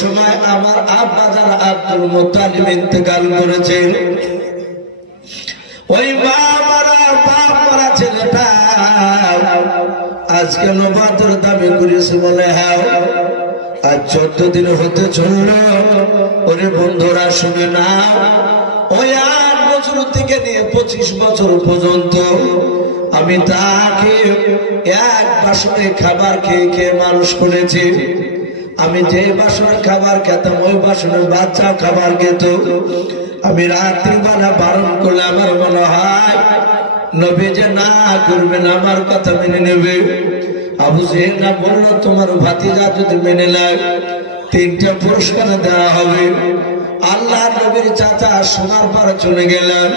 সময় আমার আব্বা জান আব্দুল মুত্তালিব ইন্তেকাল করেছেন। ওই মা মারা বাপ মারা ছেলেটা আজকে নবাতের দাবি করেছে বলে হ্যাঁ, আজ 14 দিন হতে চলল। ওরে বন্ধুরা শুনে না, ওই 8 বছর থেকে নিয়ে 25 বছর পর্যন্ত আমি তাকে এক বাসনে খাবার খেয়ে খেয়ে মানুষ করেছি। আমি যে বাসনে খাবার খেতাম ওই বাসনে বাচ্চা খাবার খেত। আমি রাত্রিবেলা বারণ করলে আমার মনে হয় নবী যে না করবেন, আমার কথা মেনে নেবে। আবু জেহেল না বললো তোমার ভাতিজা যদি মেনে নেয় 3টা পুরস্কার দেওয়া হবে। আল্লাহ নবীর চাচা সোনার পাড়ে চলে গেলেন।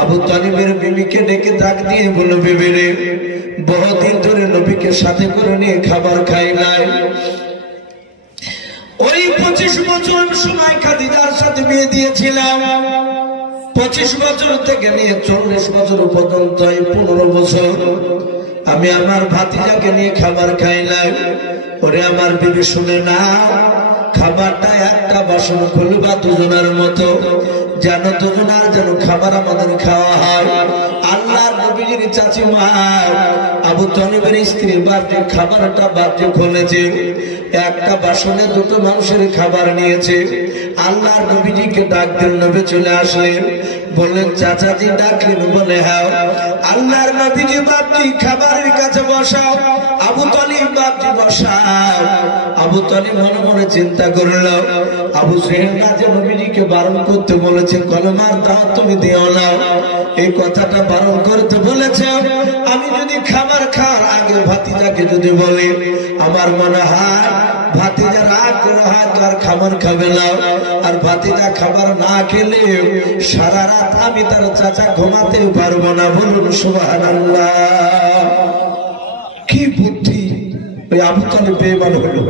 আবু তালিবের বিবিকে ডেকে ডাক দিয়ে বলল, বিবি রে, বহুদিন ধরে নবীকে সাথে করে নিয়ে খাবার খাই নাই। ওই 25 বছর সময় খাদিজার সাথে বিয়ে দিয়েছিলাম। 25 বছর থেকে নিয়ে 40 বছর পর্যন্ত এই 15 বছর আমি আমার ভাতিজাকে নিয়ে খাবার খাই নাই। ওরে আমার বিবি শুনে না, খাবারটা একটা বাসন খুলবা দুজনের মতো, যেন দুজনার যেন খাবার আমাদের খাওয়া হয়। আল্লাহর নবীর চাচি মা আবু তালিবের স্ত্রী বাড়িতে খাবারটা বাড়িতে খুলেছে, একটা বাসনে 2টো মানুষের খাবার নিয়েছে। আল্লাহর নবীজিকে ডাক দিল, নবী চলে আসলেন। বললেন চাচাজি ডাকলেন? বলে হ্যাঁ। আল্লাহর নবীজি বাপটি খাবারের কাছে বসাও, আবু তালিব বাপটি বসাও। আবু তালিব মনে মনে চিন্তা করল, আবু জেহেল না যে নবীজিকে বারণ করতে বলেছে কলমার দাওয়াত তুমি দিও না, এই কথাটা বারণ করতে বলেছে। আমি যদি খাবার খাওয়ার আগে ভাতিজাকে যদি বলি, আমার মনে হয় ভাতিজা রাগ করে হয়তো আর খাবার খাবে না। আর ভাতিজা খাবার না খেলে সারা রাত আমি তার চাচা ঘুমাতে পারবো না। বলুন সুবহানাল্লাহ। কি বুদ্ধি ওই আবু তালিব বেঈমান হলো।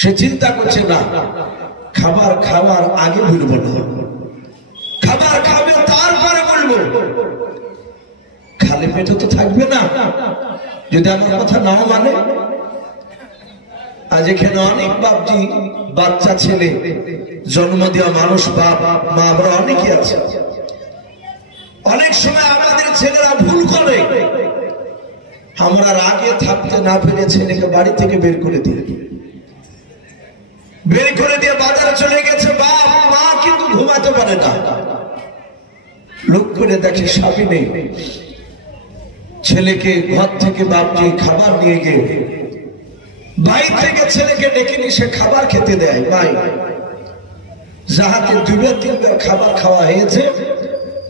সে চিন্তা করছে না খাবার খাওয়ার আগে বলবো না, খাবার খাবে তারপরে বলবো। খালি পেটে তো থাকবে না যদি আমার কথা নাও মানে। আজ এখানে অনেক বাপজি বাচ্চা ছেলে জন্ম দেওয়া মানুষ, বাপ মা আমরা অনেকে আছে। অনেক সময় আমাদের ছেলেরা ভুল করে, আমরা রাগে থাকতে না পেরে ছেলেকে বাড়ি থেকে বের করে দিয়ে বাজারে চলে গেছে। বাপ মা কিন্তু ঘুমাতে পারে না, লোক করে দেখে স্বামী নেই। ছেলেকে ঘর থেকে বাপজি খাবার নিয়ে গিয়ে বাইরে থেকে ছেলেকে ডেকে নিয়ে সে খাবার খেতে দেয়। ভাই যাহাতে 2-3 বার খাবার খাওয়া হয়েছে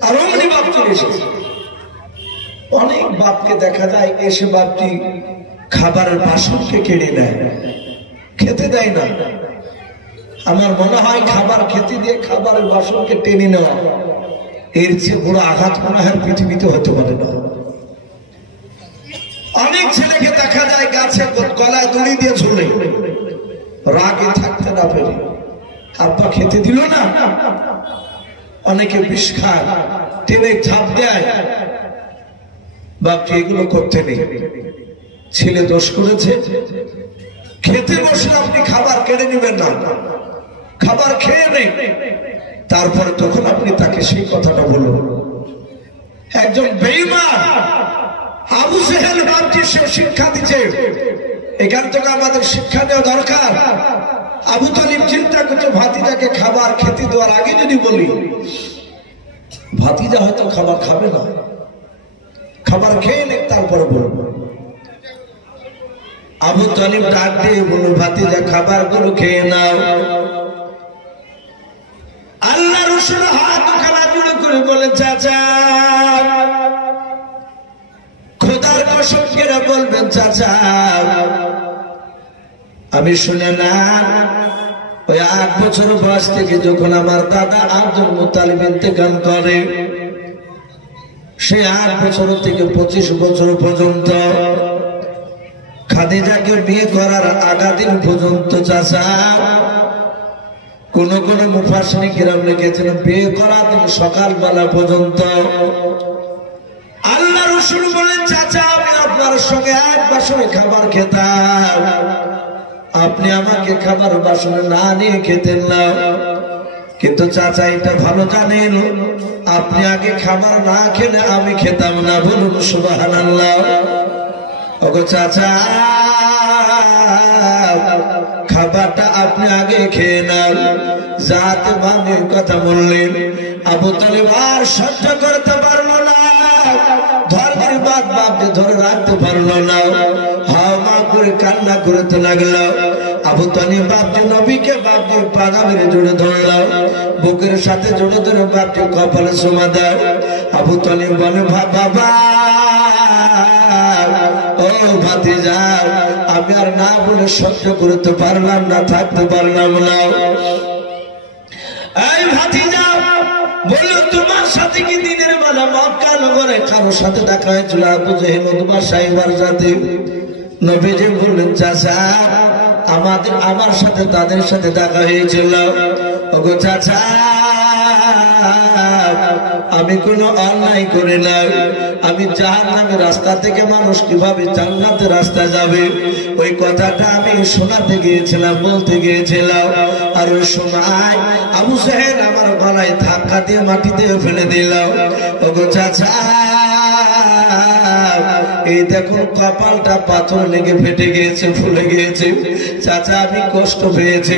আর অমনি বাপ চলে এসেছে। অনেক বাপকে দেখা যায় এসে বাপটি খাবারের বাসনকে কেড়ে নেয়, খেতে দেয় না। আমার মনে হয় খাবার খেতে দিয়ে খাবারের বাসনকে টেনে নেওয়া এর চেয়ে বড় আঘাত মনে হয় পৃথিবীতে হতে পারে না। অনেক ছেলেকে দেখা যায় গাছে গলায় দড়ি দিয়ে ঝুলে, রাগে থাকতে না পেরে আব্বা খেতে দিল না। অনেকে বিষ খায়, টেনে ঝাঁপ দেয়। বাপকে এগুলো করতে নেই। ছেলে দোষ করেছে, খেতে বসলে আপনি খাবার কেড়ে নেবেন না, খাবার খেয়ে নেই, তারপরে তখন আপনি তাকে সেই কথাটা বলুন। একজন বেঈমান আবু জেহেল বাপকে সে শিক্ষা দিচ্ছে। এখান থেকে আমাদের শিক্ষা নেওয়া দরকার। আবু তালিব চিন্তা করছে ভাতিজাকে খাবার খেতে দেওয়ার আগে যদি বলি, ভাতিজা হয়তো খাবার খাবে না, খাবার খেয়ে নে তারপরে বলবো। আবু তালিব ডাক দিয়ে বলল, ভাতিজা খাবার গুলো খেয়ে নাও। আল্লাহ রাসূল হাত খানা জুড়ে করে বলে, চাচা খোদার কসম করে বলবেন চাচা আমি শুনে না, ওই 8 বছর বয়স থেকে যখন আমার দাদা আব্দুল মুত্তালিব ইন্তেকাল করে, সেই 8 বছর থেকে 25 বছর পর্যন্ত খাদিজাকে বিয়ে করার আগা দিন পর্যন্ত চাচা কোন কোন মুফাসসিরিন কিরাম লিখেছেন বিয়ে করার দিন সকালবেলা পর্যন্ত আল্লাহ রাসূল বলেন, চাচা আমি আপনার সঙ্গে এক বাসনে খাবার খেতাম, আপনি আমাকে খাবার বাসনে না নিয়ে খেতেন না, কিন্তু চাচা এটা ভালো জানেন আপনি আগে খাবার না খেলে আমি খেতাম না। বলুন সুবহানাল্লাহ। ওগো চাচা, খাবারটা আপনি আগে খেয়ে নেন। যাতে ভাবে কথা বললেন। আবু তালেব আর সহ্য করতে পারলো না, ধর্মের বাদ বাপকে ধরে রাখতে পারলো না, হাওয়া করে কান্না করতে লাগলো। আবু তালেব বাপকে নবীকে বাপকে পাগা মেরে জোরে ধরলো, বুকের সাথে জোরে ধরে বাপকে কপালে চুমা দেয়। আবু তালেব বলে বাবা, ও ভাতিজা, আমি আর না বলে সহ্য করতে পারলাম না, থাকতে পারলাম না। এই ভাতিজা বললো, তোমার সাথে কি দিনের বেলা মক্কা নগরে কারোর সাথে দেখা হয়েছিল? আবু জেহেল উতবা সাইবার সাথে। নবীজি বললেন, চাচা আমার সাথে তাদের সাথে দেখা হয়েছিল। ওগো চাচা, আমি কোনো অন্যায় করি নাই। আমি জাহান্নামের রাস্তা থেকে মানুষ কিভাবে জান্নাতের রাস্তা যাবে ওই কথাটা আমি শোনাতে গিয়েছিলাম, বলতে গিয়েছিলাম। আর ওই সময় আবু জেহেল আমার গলায় ধাক্কা দিয়ে মাটিতে ফেলে দিল। ওগো চাচা, এই দেখুন কপালটা পাথর লেগে ফেটে গিয়েছে, ফুলে গিয়েছে। চাচা, আমি কষ্ট পেয়েছি।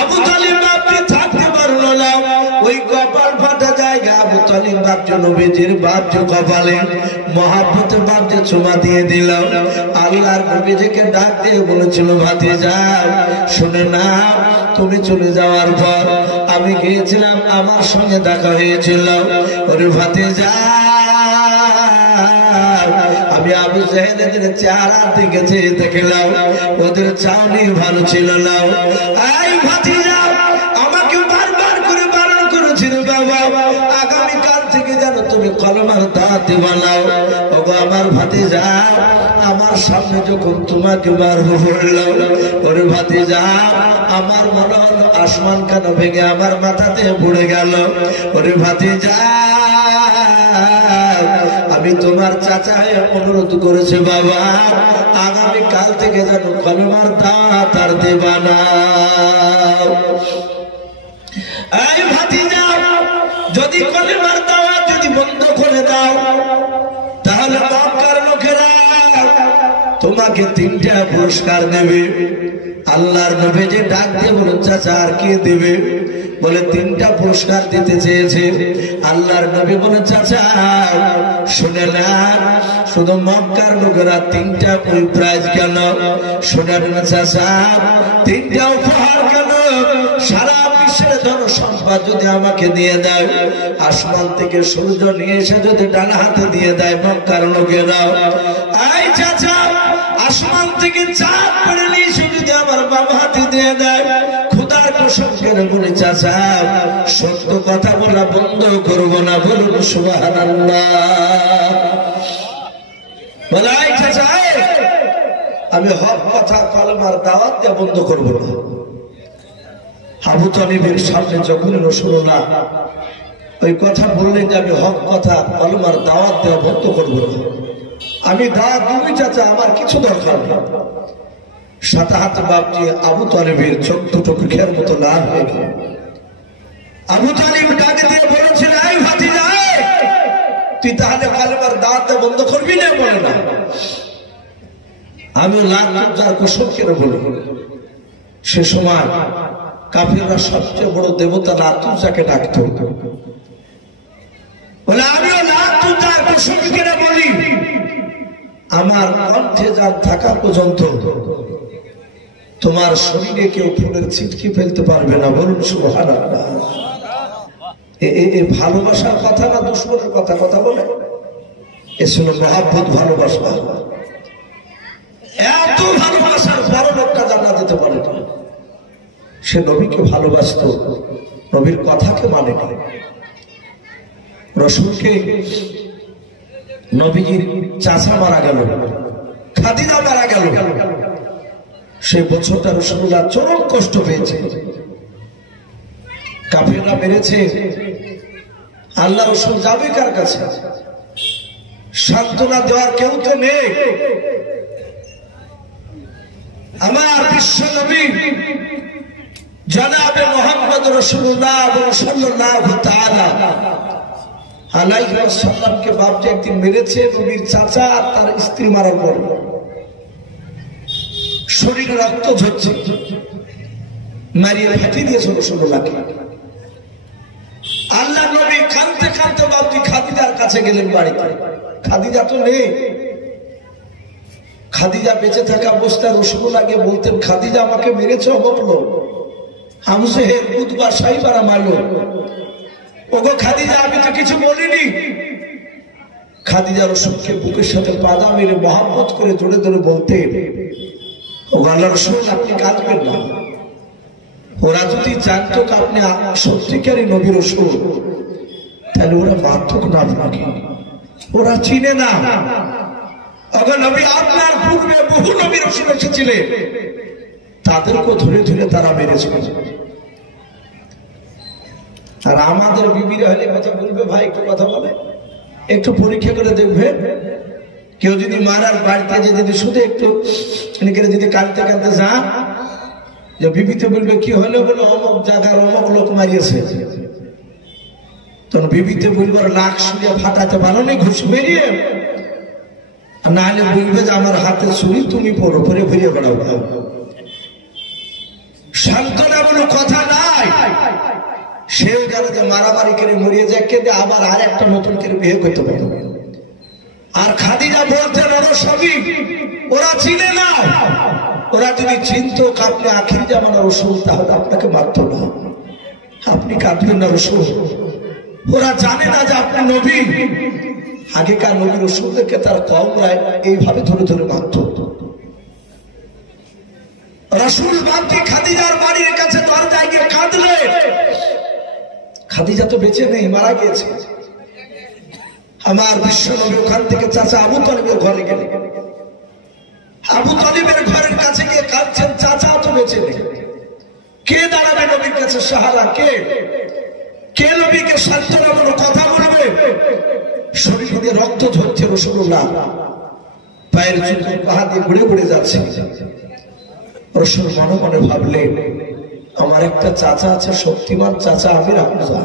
আবু তালেব আপনি থাকতে পারলো না, ওই কপাল ফাটা জায়গা আবু তালেব বাপ যে নবীজির বাপ যে কপালে মহাব্বতের বাপ যে চুমা দিয়ে দিল। আল্লাহর নবীজিকে ডাক দিয়ে বলেছিল, ভাতিজা শুনে না, তুমি চলে যাওয়ার পর আমি গিয়েছিলাম, আমার সঙ্গে দেখা হয়েছিল। ওরে ভাতিজা, আমি আবু জেহেলের চেহারা দেখেছি, দেখলাম ওদের চাউনি ভালো ছিল না। এই ভাতিজা, আমাকে বারবার করে বারণ করেছিল বাবা, আগামীকাল থেকে যেন তুমি কলমার দাওয়াত বানাও। ওগো আমার ভাতিজা, আমার সামনে যখন তোমাকে বার হলো, ওরে ভাতিজা, আমার মনে হলো আসমান কেন ভেঙে আমার মাথাতে পড়ে গেল। ওরে ভাতিজা, আমি তোমার চাচা অনুরোধ করেছে বাবা, আগামী কাল থেকে যেন কলমার দাওয়াত আর দেবা না। এই ভাতিজা, যদি কলমার দাওয়াত যদি বন্ধ করে দাও, তাহলে মক্কার লোকেরা তোমাকে 3টা পুরস্কার দেবে। আল্লাহর নবী যে ডাক দিয়ে বলে, চাচা আর কি দেবে? বলে 3টা পুরস্কার দিতে চেয়েছে। আল্লাহর নবী বলে, চাচা শুনে না, শুধু মক্কার লোকেরা 3টা প্রাইজ কেন? শুনেন না চাচা, 3টা উপহার কেন? সারা বিশ্বের জনসম্পদ যদি আমাকে দিয়ে দেয়, আসমান থেকে সূর্য নিয়ে এসে যদি ডান হাতে দিয়ে দেয় মক্কার লোকেরা, এই চাচা আসমান থেকে চাঁদ পড়ে নিয়ে এসে যদি আমার বাম হাতে দিয়ে দেয়, খোদার কসম করে বলে চাচা সত্য কথা বলা বন্ধ করবো না। বলুন সুবহানাল্লাহ। বলে, এই চাচা, আমি হক কথা কলমার দাওয়াত দিয়ে বন্ধ করবো না। আবু তালেবের সামনে যখন রাসূলুল্লাহ ওই কথা বললেন যে আমি হক কথা কলমার দাওয়াত দেওয়া বন্ধ করবো না, আমি দাওয়াত দিবি চাচা, আমার কিছু দরকার নেই। সাতাহাত বাপজি আবু তালেবের চোখ দুটো চোখের মতো লাল হয়ে গেল। আবু তালেব ডাকে দিয়ে বলেছিল, এই ভাতিজা, তুই তাহলে কলমার দাওয়াত বন্ধ করবি না? বলে না, আমি লাখ যার কসম করে বলব। সে সময় কাফিররা সবচেয়ে বড় দেবতা লাতুজাকে ডাকত। বলে, আমিও লাতুজার কসম করে বলি, আমার কণ্ঠে যার থাকা পর্যন্ত তোমার শরীরে কেউ ফুলের ছিটকি ফেলতে পারবে না। বলুন সুবহানাল্লাহ। এ ভালোবাসার কথা না দুশ্মনের কথা? কথা বলে এ শুনে মহাব্বত ভালোবাসা। এত ভালোবাসার বড় লোকটা জানা যেতে পারে না। সে নবীকে ভালোবাসত, নবীর কথাকে মানে না। রাসূলকে নবীজির চাচা মারা গেল, খাদিজা মারা গেল, সেই বছরটা রাসূলুল্লাহ চরম কষ্ট পেয়েছে। কাফিররা মেরেছে, আল্লাহ রাসূল যাবে কার কাছে? সান্ত্বনা দেওয়ার কেউ তো নেই। আমার বিশ্ব নবী জনাবে মুহাম্মদ রাসূলুল্লাহ সাল্লাল্লাহু তাআলা আলাইহি ওয়াসাল্লামকে বাপজি একদিন মেরেছে নবীর চাচা আর তার স্ত্রী মারার পর শরীরে রক্ত ঝরছে, মারিয়ে ফাটিয়ে দিয়েছে রাসূলুল্লাহকে। আল্লাহ নবী কাঁদতে কাঁদতে বাপজি খাদিজার কাছে গেলেন বাড়িতে। খাদিজা তো নেই। খাদিজা বেঁচে থাকা অবস্থায় রাসূলুল্লাহকে বলতেন, খাদিজা আমাকে মেরেছে বললো, আবু জেহেল উতবা সাইবারা মারলো। ওগো খাদিজা আমি তো কিছু বলিনি। খাদিজা রাসূলকে বুকের সাথে পাদা মেরে মহব্বত করে জোরে জোরে বলতেন, ওগো আল্লাহর রাসূল আপনি কাঁদবেন না। ওরা যদি জানতো আপনি সত্যিকারী নবী রাসূল তাহলে ওরা মারত না আপনাকে, ওরা চিনে না। ওগো নবী আপনার পূর্বে বহু নবী রাসূল এসেছিলেন, তাদেরকে ধরে ধরে তারা মেরেছে। আর আমাদের বিবিরা হলে কথা বলবে, ভাই একটু কথা বলে, একটু পরীক্ষা করে দেখবে। কেউ যদি মারার বাড়িতে যে যদি শুধু একটু যদি কাঁদতে কাঁদতে যান, যে বিবিতে বলবে কি হলো, বলে অমুক জায়গার অমুক লোক মারিয়েছে, তখন বিবিতে বলবে লাখ শুয়ে ফাটাতে পারো নি ঘুষ বেরিয়ে, না হলে বলবে যে আমার হাতে ছুরি তুমি পড়ো, পরে ঘুরিয়ে বেড়াও। সান্ত্বনা বলে কথা নাই। সেও জানে যে মারামারি করে মরিয়ে যায়, কেঁদে আবার আর একটা নতুন করে বিয়ে করতে পারে। আর খাদিজা বলতেন ওরা সবই ওরা চিনে না। ওরা যদি চিনত আপনি আখির জামানার রাসূল তাহলে আপনাকে মারত না, আপনি কাঁদবেন না রাসূল। ওরা জানে না যে আপনি নবী। আগেকার নবী রাসূলদেরকে তার কওমরা এইভাবে ধরে ধরে মারত। রাসূল বাপজি খাদিজার বাড়ির কাছে দরজায় গিয়ে কাঁদলেন। খাদিজা তো বেঁচে নেই, মারা গিয়েছে। আমার বিশ্ব নবী ওখান থেকে চাচা আবু তালিবের ঘরে গেলেন। আবু তালিবের ঘরের কাছে গিয়ে কাঁদছেন, চাচা তো বেঁচে নেই। কে দাঁড়াবে নবীর কাছে সাহারা? কে নবীকে সান্ত্বনা বলে কথা বলবে? শরীর দিয়ে রক্ত ঝরছে, রাসূলুল্লাহ পায়ের জুতো পা দিয়ে ঘুরে ঘুরে যাচ্ছে। রাসূল মনে মনে ভাবলেন, আমার একটা চাচা আছে শক্তিমান চাচা আমির হামজা,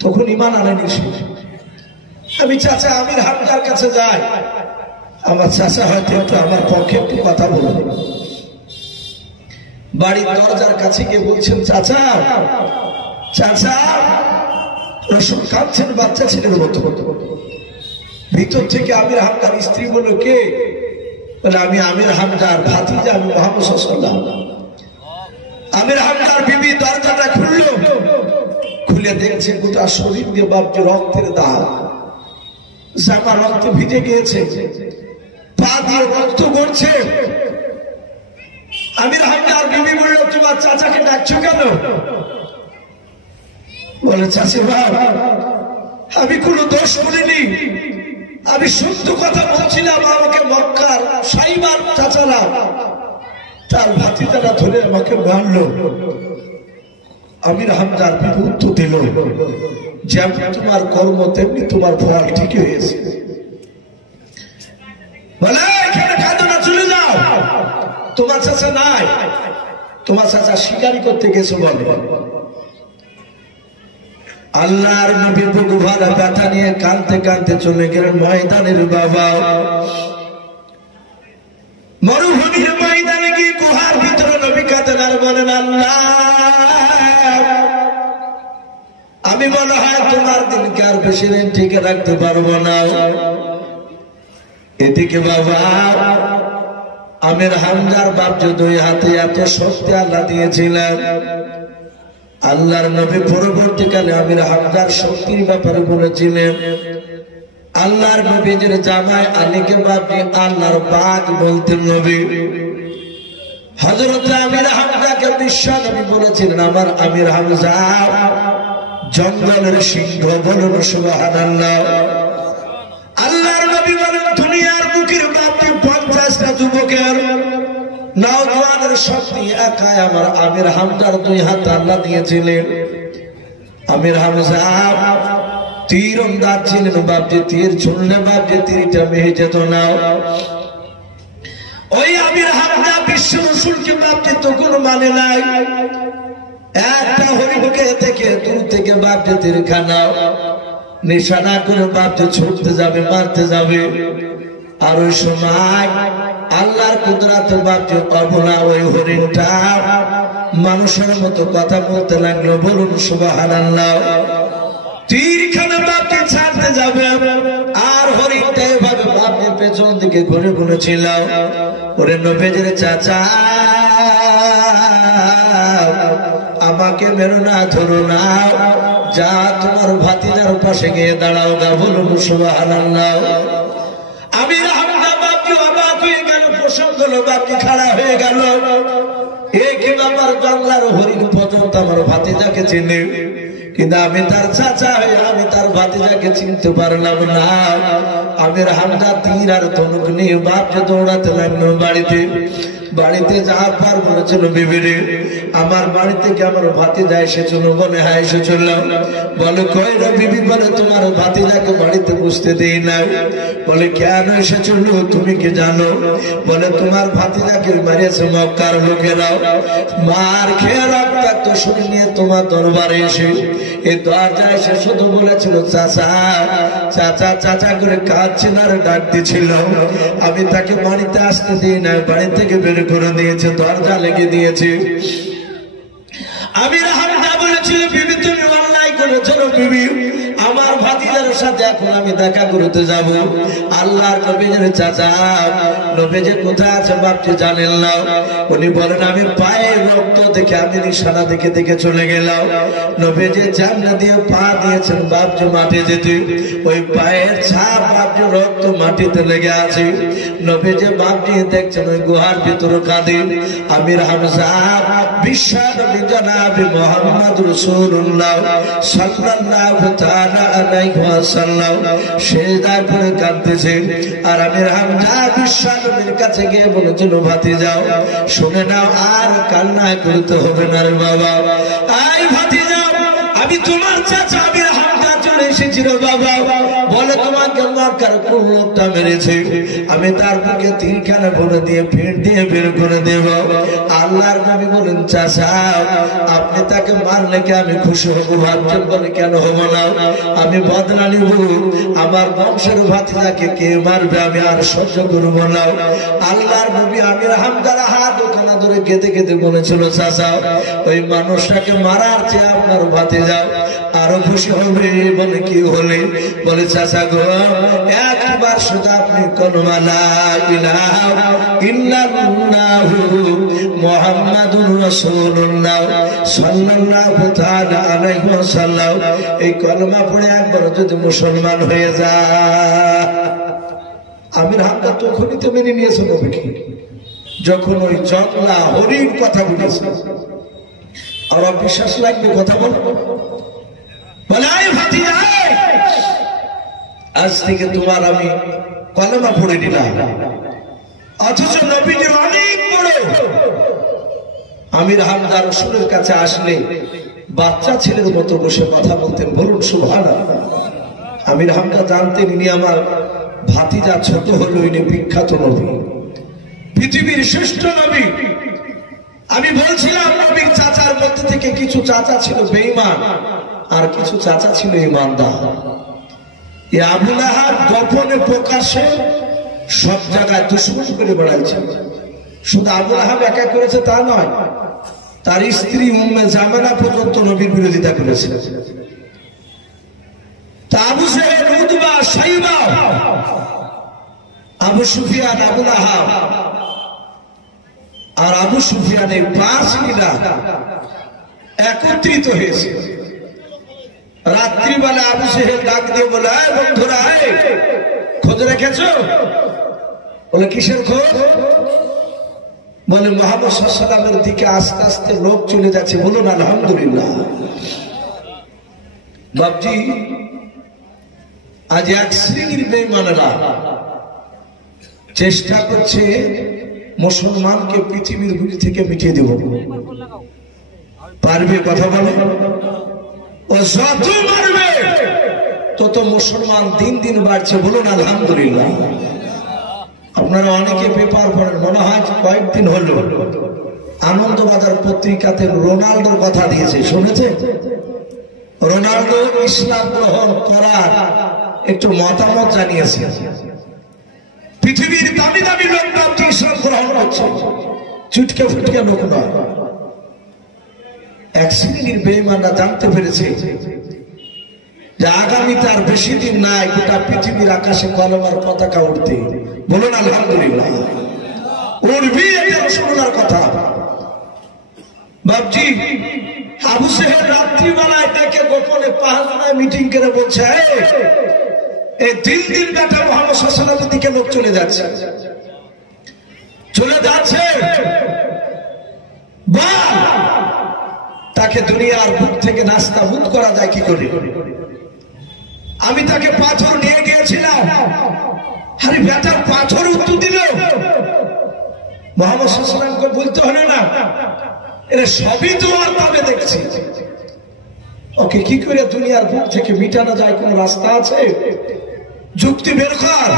তখন ঈমান আনেনি সে। আমি চাচা আমির হামজার কাছে যাই, আমার চাচা হয়তো একটু আমার পক্ষে একটু কথা বলবে। বাড়ির দরজার কাছে গিয়ে বলছেন, চাচা চাচা। রাসূল কাঁদছেন বাচ্চা ছেলের মতো। ভিতর থেকে আমির হামজার স্ত্রী বলল, কে? বলে আমি আমির হামজার ভাতিজা, আমি মুহাম্মদ সাল্লাল্লাহু আলাইহি ওয়াসাল্লাম। আমির হামজার বিবি দরজাটা খুললো, খুলে দেখছে গোটা শরীর দিয়ে বাপজি রক্তের দাগ, জামা রক্তে ভিজে গিয়েছে, পা দিয়ে রক্ত পড়ছে। আমির হামজার বিবি বলল, তোমার চাচাকে ডাকছো কেন? বলে, চাচি বাবা আমি কোনো দোষ করিনি, আমি সত্য কথা বলছিলাম। আমাকে মক্কার সাইবার চাচারা তার ভাতিজারা ধরে আমাকে মারলো। আমির হামজার বিবি উত্তর দিল, যেমন তোমার কর্ম তেমনি তোমার ফল ঠিকই হয়েছে। বলে, এখানে কাঁদো না, চলে যাও, তোমার চাচা নাই, তোমার চাচা শিকারি করতে গেছে বলে। আল্লাহর নবী বুক ভরা ব্যথা নিয়ে কাঁদতে কাঁদতে চলে গেলেন ময়দানের বাবা। মরুভূমির ময়দানে গিয়ে গুহার ভিতরে নবী কাঁদেন আর বলেন, আল্লাহ আমি মনে হয় তোমার দিনকে আর বেশি দিন টিকে রাখতে পারবো না। এদিকে বাবা আমির হামজার বাপজি দুই হাতে এত শক্তি আল্লাহ দিয়েছিলেন। আল্লাহর নবী পরবর্তীকালে আমির হামজার শক্তির ব্যাপারে বলেছিলেন, আল্লাহর নবীর জামাই আলীকে বাপজি আল্লাহর বাগ বলতেন নবী। হযরত আমির হামজাকে বিশ্ব নবী বলেছিলেন, আমার আমির হামজা জঙ্গলের সিংহ, বলুন সুবহানাল্লাহ। আল্লাহর নবী বলেন, দুনিয়ার বুকের বাপজি 50টা যুবকের নওজওয়ানের শক্তি একাই আমার আমির হামজার দুই হাত আল্লাহ দিয়েছিলেন। আমির হামজা তীর আন্দাজ ছিলেন বাপজি, তীর ছুড়লে বাপজি তীরটা বেয়ে যেত না। ওই আমির হামজা বিশ্ব রসুলকে বাপজি তো কোনো মানে নাই। একটা হরিণকে থেকে দূর থেকে বাপজি তীরখানা নিশানা করে বাপজি ছুটতে যাবে, মারতে যাবে। আর ওই সময় আল্লাহর কুদরত বাপজি অবলা ওই হরিণটা মানুষের মতো কথা বলতে লাগলো। বলুন সুবহানাল্লাহ। তীরখানা বাপজি ছাড়তে যাবে আর হরিণটা এভাবে বাপজির পেছন দিকে ঘুরে ঘুরেছিল। ওরে নবীজির চাচা আমাকে মেরো না, ধরো না, যা তোমার ভাতিজার পাশে গিয়ে দাঁড়াও গা। বলুন সুবহানাল্লাহ। আমি হামদা বাপজি অবাক হয়ে গেল, প্রসঙ্গ হলো বাপজি খাড়া হয়ে গেল। এ কি ব্যাপার, বাংলার হরিণ পর্যন্ত আমার ভাতিজাকে চিনে, কিন্তু আমি তার চাচা হয়ে আমি তার ভাতিজাকে চিনতে পারলাম না। আমি হামদা তীর আর ধনুক নিয়ে বাপকে দৌড়াতে লাগলো বাড়িতে। বাড়িতে যাওয়ার পর বলেছিল, বিবিরে আমার বাড়ি থেকে আমার ভাতিজা এসেছিল। বলে হ্যাঁ এসেছিল। বলে কই রে বিবি? বলে তোমার ভাতিজাকে বাড়িতে বসতে দেই না। বলে কেন এসেছিল তুমি কি জানো? বলে তোমার ভাতিজাকে মারিয়েছে মক্কার লোকেরা, মার খেয়ে রক্তাক্ত শরীর নিয়ে তোমার দরবারে এসে এই দরজায় এসে শুধু বলেছিল চাচা চাচা চাচা করে কাঁদছিল আর ডাক দিছিল। আমি তাকে বাড়িতে আসতে দিই না, বাড়ি থেকে বের করে দিয়েছে, দরজা লেগে দিয়েছে। আমি হামদা বলেছিল, বিবি তুমি অন্যায় করেছো বিবি, আমার ভাতিজার সাথে এখন আমি দেখা করতে যাব। আল্লাহর নবীর চাচা নবীজি কোথায় আছে বাপজি জানেন না। উনি বলেন আমি পায়ে রক্ত দেখে আমি নিশানা দেখে দেখে চলে গেলাম। নবীজি জানলা দিয়ে পা দিয়েছেন বাপজি মাঠে যেতে, ওই পায়ের ছাপ বাপজি রক্ত মাটিতে লেগে আছে। নবীজি বাপজি দেখছেন ওই গুহার ভিতরে কাঁদে। আমির হামজা বিশ্বনবী জনাবে মুহাম্মদ রাসূলুল্লাহ সাল্লাল্লাহু তাআলা আলাইহি ওয়াসাল্লাম সিজদায় পড়ে কাঁদতেছে। আর আমির হামজা বিশ্বনবীর কাছে গিয়ে বলেছিল, ভাতিজাও শুনে নাও, আর কান্না করতে হবে না রে বাবা। আই ভাতিজাও, আমি তোমার চাচা আমির হামজা চলে এসেছিল বাবা। বলে তোমাকে মক্কার কোন লোকটা মেরেছে, আমি তার বুকে তীরখানা ভরে দিয়ে ফির দিয়ে বের করে দেব। আল্লাহর নবী বলেন, চাচা আপনি তাকে মারলে কি আমি খুশি হব? ভাবছেন? বলে কেন হব না, আমি বদলা নিব। আমার বংশের ভাতিজাকে কে মারবে, আমি আর সহ্য করবো না। আল্লাহর নবী আমির হামজার হাত ওখানে ধরে কেঁদে কেঁদে বলেছিল, চাচা ওই মানুষটাকে মারার চেয়ে আপনার ভাতিজা আরো খুশি হবে। বলে কি হলে? বলে চাচা গো, একবার শুধু আপনি কলমা লা ইলাহা ইল্লাল্লাহু মুহাম্মাদুর রাসূলুল্লাহ সাল্লাল্লাহু তাআলা আলাইহি ওয়াসাল্লাম এই কলমা পড়ে একবার যদি মুসলমান হয়ে যায়। আমির হামজা তখনই তো মেনে নিয়েছে নবীকে, যখন ওই জংলা হরিণ কথা বলেছে। আর বিশ্বাস লাগবে কথা বলো। বলে আয় ভাতিজা, আজ থেকে তোমার আমি কলমা পড়ে দিলাম। অথচ নবীজির অনেক বড়। আমির হামজা রাসূলের কাছে আসলে বাচ্চা ছেলের মতো বসে কথা বলতেন। বলুন সুবহানাল্লাহ। আমির হামজা জানতেন ইনি আমার ভাতিজা, ছোট হলো ইনি বিখ্যাত নবী, পৃথিবীর শ্রেষ্ঠ নবী। আমি বলছিলাম নবীর চাচার মধ্যে থেকে কিছু চাচা ছিল বেঈমান আর কিছু চাচা ছিল ঈমানদার। এই আবু লাহাব গোপনে প্রকাশ্যে সব জায়গায় দুশমন করে বেড়াইছে। শুধু আবু লাহাব একা করেছে তা নয়, তার স্ত্রী উম্মে জামানা পর্যন্ত নবীর বিরোধিতা করেছে। তা আবু জেহেল, উতবা, শাইবা, আবু সুফিয়ান, আবু লাহাব আর আবু সুফিয়ান এই পাঁচটা একত্রিত হয়েছে। রাত্রিবেলা আবু জেহেল ডাক দিয়ে বলে, বন্ধুরা খোঁজ রেখেছ? বলে কিসের খোঁজ? বলে মুহাম্মদ সাল্লাল্লাহু আলাইহি ওয়াসাল্লামের দিকে আস্তে আস্তে লোক চলে যাচ্ছে। বলুন আলহামদুলিল্লাহ। বাপজি আজ এক শ্রেণীর বেঈমানেরা চেষ্টা করছে মুসলমানকে পৃথিবীর বুক থেকে মিটিয়ে দেব। পারবে? কথা বলো। ও যত মারবে তত মুসলমান দিন দিন বাড়ছে। বলুন আলহামদুলিল্লাহ। আপনারা অনেকে পেপার পড়েন, মনে হয় কয়েকদিন হলো আনন্দবাজার পত্রিকাতে রোনাল্ডোর কথা দিয়েছে, শুনেছেন? রোনাল্ডো ইসলাম গ্রহণ করার একটু মতামত জানিয়েছে। পৃথিবীর দামি দামি লোক ভাবছে ইসলাম গ্রহণ করছে, চুটকে ফুটকে লোক নয়। এক শ্রেণীর বেঈমানরা জানতে পেরেছে যে আগামীতে আর বেশি দিন নাই গোটা পৃথিবীর আকাশে কলমার পতাকা উঠতে। বলুন আলহামদুলিল্লাহ। উঠবি, এটা রাসূলুল্লাহর কথা। বাবজি আবু সেহেল রাত্রিবেলায় ডেকে গোপনে পাহাড়ে মিটিং করে বলছে, এই দিন দিন বেটা মুহাম্মদ সাল্লাল্লাহু আলাইহি ওয়াসাল্লামের দিকে লোক চলে যাচ্ছে। তাকে দুনিয়ার বুক থেকে নাস্তাবুদ করা যায় কি করে? আমি তাকে পাথর নিয়ে গিয়েছিলাম, আরে বেটার পাথর উত্তর দিল। মুহাম্মদ সাল্লাল্লাহু আলাইহি ওয়াসাল্লামকে বলতে হলো না, এরা সবই তোমার নামে দেখছি, ওকে কি করে দুনিয়ার বুক থেকে মিটানো যায়, কোন রাস্তা আছে? যুক্তি বের কর।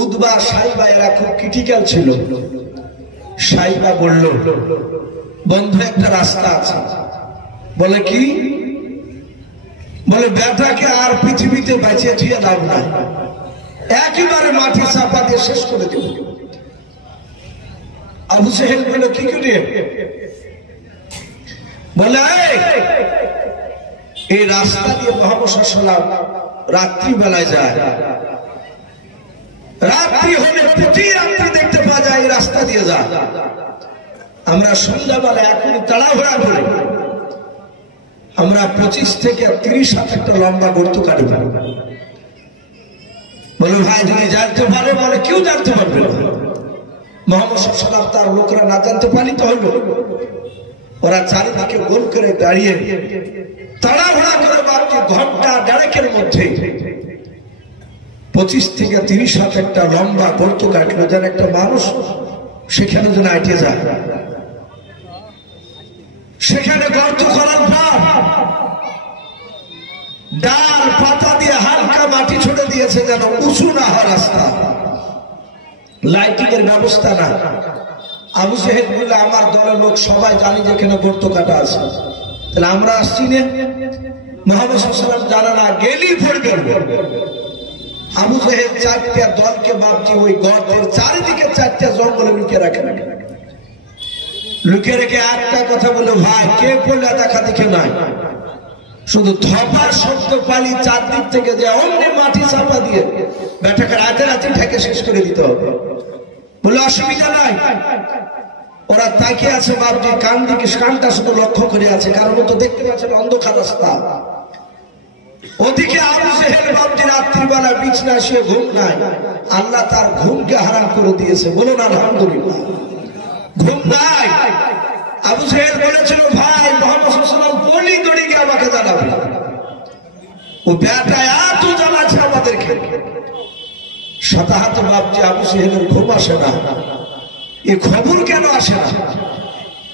উতবা সাইবা এরা খুব ক্রিটিক্যাল ছিল। সাইবা বলল, বন্ধু একটা রাস্তা আছে। বলে কি? বলে বেটাকে আর পৃথিবীতে বাঁচিয়ে দিয়ে লাভ নাই, একেবারে মাটি চাপা দিয়ে শেষ করে দেব। আবু সেহেল বলল, কি করে? বলে এই রাস্তা দিয়ে মুহাম্মদ সাল্লাল্লাহু আলাইহি ওয়াসাল্লাম রাত্রি বেলায় যায়, রাত্রি হলে প্রতি রাত্রি দেখতে পাওয়া যায় এই রাস্তা দিয়ে যায়। আমরা সন্ধ্যাবেলা এখনই তাড়াহুড়া করে আমরা 25 থেকে 30 হাত একটা লম্বা গর্ত কাটব। বলে ভাই যদি জানতে পারে, বলে কেউ জানতে পারবে না। মুহাম্মদ সাল্লাল্লাহু আলাইহি ওয়াসাল্লাম তার লোকরা না জানতে পারলে হলো। ওরা চারিদিকে গোল করে দাঁড়িয়ে তাড়াহুড়া করে বাকি ঘন্টা দেড়েকের মধ্যে 25 থেকে 30 হাত একটা লম্বা গর্ত কাটলো, যেন একটা মানুষ সেখানে যেন আটকে যায়। সেখানে গর্ত করার পর ডাল পাতা দিয়ে হালকা মাটি ছড়ে দিয়েছে, যেন উঁচু না হয় রাস্তা। লাইটিং এর ব্যবস্থা না। আবু সেহেল বললে, আমার দলের লোক সবাই জানি যে এখানে গর্ত কাটা আছে, তাহলে আমরা আসছি না। মুহাম্মদ সাল্লাল্লাহু আলাইহি ওয়াসাল্লাম জানা না, গেলেই পড়বে। আবু সেহেল 4টা দলকে ভাবছি ওই গর্তের চারিদিকে 4টা জঙ্গলে লুকিয়ে রাখে, লুকিয়ে রেখে একটা কথা বলে, ভাই কে করলে দেখা দেখে নাই, শুধু ধপার শব্দ পালি চারদিক থেকে যে অমনি মাটি চাপা দিয়ে বেটাকে রাতে রাতে ঠেকে শেষ করে দিতে হবে। বলে অসুবিধা নাই। ওরা তাকিয়ে আছে বাপজি, কান দিকে কানটা শুধু লক্ষ্য করে আছে, কারণ তো দেখতে পাচ্ছেন অন্ধকার রাস্তা। ওদিকে আবু সেহেল বাপজি রাত্রিবেলা বিছানায় শুয়ে ঘুম নাই, আল্লাহ তার ঘুমকে হারাম করে দিয়েছে। বলুন আলহামদুলিল্লাহ। ঘুম নাই। আবু সেহেল বলেছিল, ভাই মুহাম্মদ সাল্লাল্লাহু আলাইহি ওয়াসাল্লাম বলি দড়ি গিয়ে আমাকে জানাবে। ও বেটা এত জ্বালাচ্ছে আমাদেরকে। শতাহাত বাপজি আবু সেহেলের ঘুম আসে না। এ খবর কেন আসে না?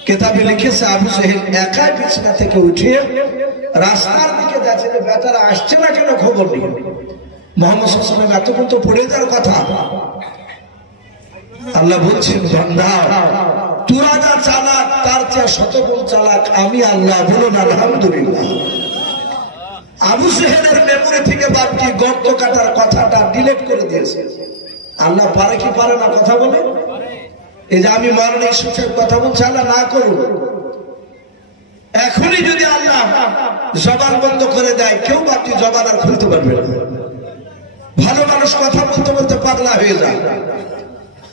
কিতাবে লিখেছে, আবু সেহেল একাই বিছানা থেকে উঠে রাস্তার দিকে যাচ্ছে, যে বেটারা আসছে না কেন খবর নেই। মুহাম্মদ সাল্লাল্লাহু আলাইহি ওয়াসাল্লাম এতক্ষণ তো পড়ে যাওয়ার কথা। আল্লাহ বলছেন, বান্দা তোরা যা চালাক তার চেয়ে শতগুণ চালাক আমি আল্লাহ। বলুন আলহামদুলিল্লাহ। আবু সেহেলের মেমোরি থেকে বাপজি গর্ত কাটার কথাটা ডিলিট করে দিয়েছে। আল্লাহ পারে কি পারে না কথা বলে? এই যে আমি মরণে সুখের কথা বলছি, আল্লাহ না করুন। এখনই যদি আল্লাহ জবান বন্ধ করে দেয়, কেউ বাপজি জবান আর খুলতে পারবে না। ভালো মানুষ কথা বলতে বলতে পাগলা হয়ে যায়।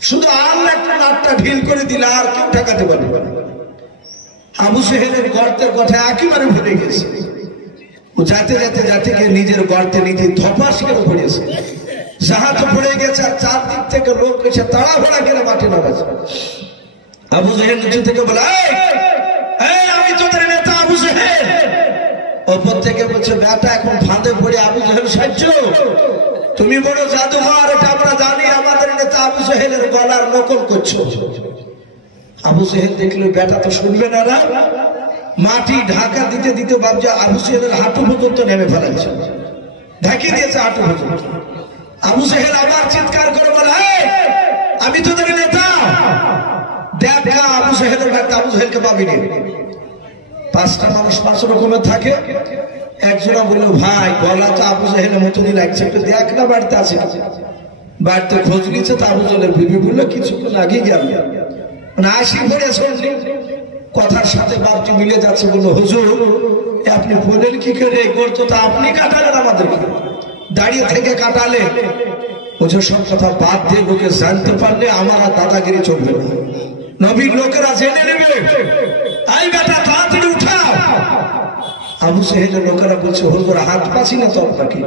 শুধু আল্লাহ একটা নাটটা ঢিল করে দিলে আর কেউ ঠেকাতে পারবে না। আবু সেহেলের গর্তের কথা একেবারে ভুলে গেছে। ও যাতে যাতে যাতে গিয়ে নিজের গর্তে নিজে ধপাস করে পড়েছে। সাহায্য পড়ে গেছে, আর চারদিক থেকে লোক এসে তাড়াহুড়া করে মাঠে নামাচ্ছে। আবু সেহেল নিচে থেকে বলে, আমি তোদের নেতা আবু সেহেল। ওপর থেকে বলছে, বেটা এখন ফাঁদে পড়ে আবু সেহেল সাহায্য, তুমি বড় জাদুঘর, এটা আমরা জানি, আমাদের নেতা আবু সেহেলের গলার নকল করছো। আবু সেহেল দেখলো বেটা তো শুনবে না, মাটি ঢাকা দিতে দিতে ভাবছে আবু সেহেলের হাঁটু পর্যন্ত নেমে ফেলাচ্ছে, ঢাকিয়ে দিয়েছে হাঁটু পর্যন্ত। আবু জেহেল আবার চিৎকার করে বলে, আমি তোদের নেতা। দেখ আবু জেহেলের ডাক, আবু জেহেলকে পাবিনি। 5টা মানুষ 5 রকমের থাকে। একজনা বললো, ভাই গলা তো আবু জেহেলের মতনই লাগছে, একটু দেখ না বাড়িতে আছে। বাড়িতে খোঁজ নিচ্ছে, তো আবু জেহেলের বিবি বললো কিছুক্ষণ আগে গেল না, আসি পড়ে শুনলি কথার সাথে বাপটি মিলে যাচ্ছে। বললো, হুজুর আপনি বলেন কি করে করতো, তা আপনি কাটালেন আমাদেরকে, দাঁড়িয়ে থেকে কাটালে। হুজুর সব কথা বাদ দিয়ে লোকে জানতে পারলে আমার আর দাদাগিরি চলবে না, নবীর লোকেরা জেনে নেবে। আই বেটা তাড়াতাড়ি উঠা। আবু জেহেলের লোকেরা বলছে, হুজুর হাত পাচ্ছি না তো আপনাকে।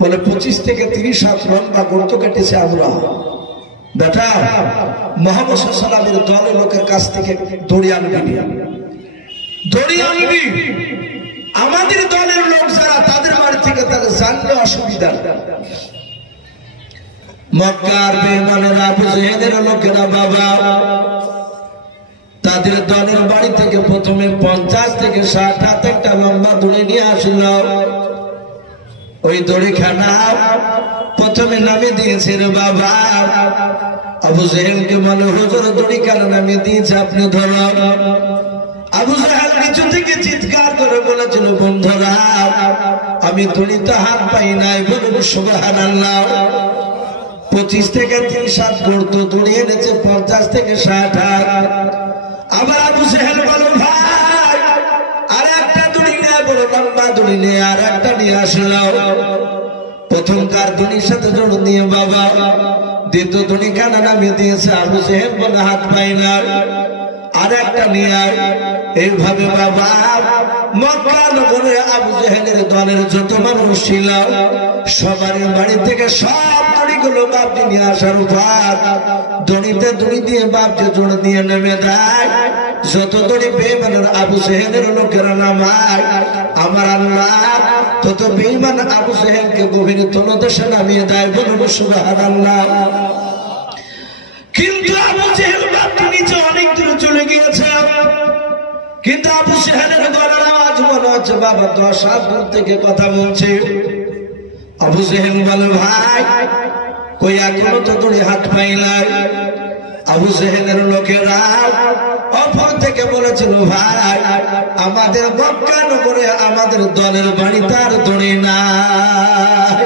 বলে 25 থেকে 30 হাত লম্বা গর্ত কেটেছে আমরা। বেটা মুহাম্মদ সাল্লাল্লাহু আলাইহি ওয়াসাল্লামের দলের লোকের কাছ থেকে দড়ি আনবি, দড়ি আনবি। আমাদের দলের লোক যারা, তাদের বাড়ি থেকে তাদের জানলে অসুবিধা। মক্কার বেঈমানের আবু জেহেলের লোকেরা বাবা তাদের দলের বাড়ি থেকে প্রথমে 50 থেকে 60 হাত একটা লম্বা দড়ি নিয়ে আসল। ওই দড়িখানা প্রথমে নামে দিয়েছে রে বাবা। আবু জেহেলকে বলে, হুজুর দড়ি কেন নামে দিয়েছে আপনি ধরুন। আবু জেহেল নিচু থেকে চিৎকার করে বলেছিল, বন্ধুরা আমি দড়িতে হাত পাই নাই, বলুন সুবহানাল্লাহ। 25 থেকে 30 হাত গর্ত দড়ি এনেছে, 50 থেকে 60 হাত। আবার আবু জেহেল বলো, ভাই আর একটা দড়ি নিয়ে, বড় লম্বা দড়ি নিয়ে আর একটা নিয়ে আসলো। প্রথমকার দড়ির সাথে জোড় দিয়ে বাবা দ্বিতীয় দড়ি কানা নামিয়ে দিয়েছে। আবু জেহেল বলে হাত পাই না, আর একটা নিয়ে। এইভাবে বাবা মক্কা নগরে আবু জেহেলের দলের যত মানুষ ছিল সবার বাড়ি থেকে সব দড়িগুলো বাপটি নিয়ে আসার উপর দড়িতে দড়ি দিয়ে বাপকে জোড় দিয়ে নেমে দেয়। যত দড়ি বেঈমানের আবু জেহেলের লোকেরা নামায়, আমার আল্লাহ তত বেঈমান আবু জেহেলকে গভীর তলদেশে নামিয়ে দেয়। বলুন সুবহানাল্লাহ। কিন্তু আবু জেহেল বাপটি নিচে অনেক দূরে চলে গিয়েছে। কিন্তু আবু জেহেলের গলার আওয়াজ মনে হচ্ছে বাবা 10 হাত দূর থেকে কথা বলছে। আবু জেহেল বলে, ভাই কই এখনো তো দড়ি হাত পাই নাই। আবু জেহেলের লোকেরা অপর থেকে বলেছিল, ভাই আমাদের মক্কা নগরে আমাদের দলের বাড়ি তার দড়ি নাই,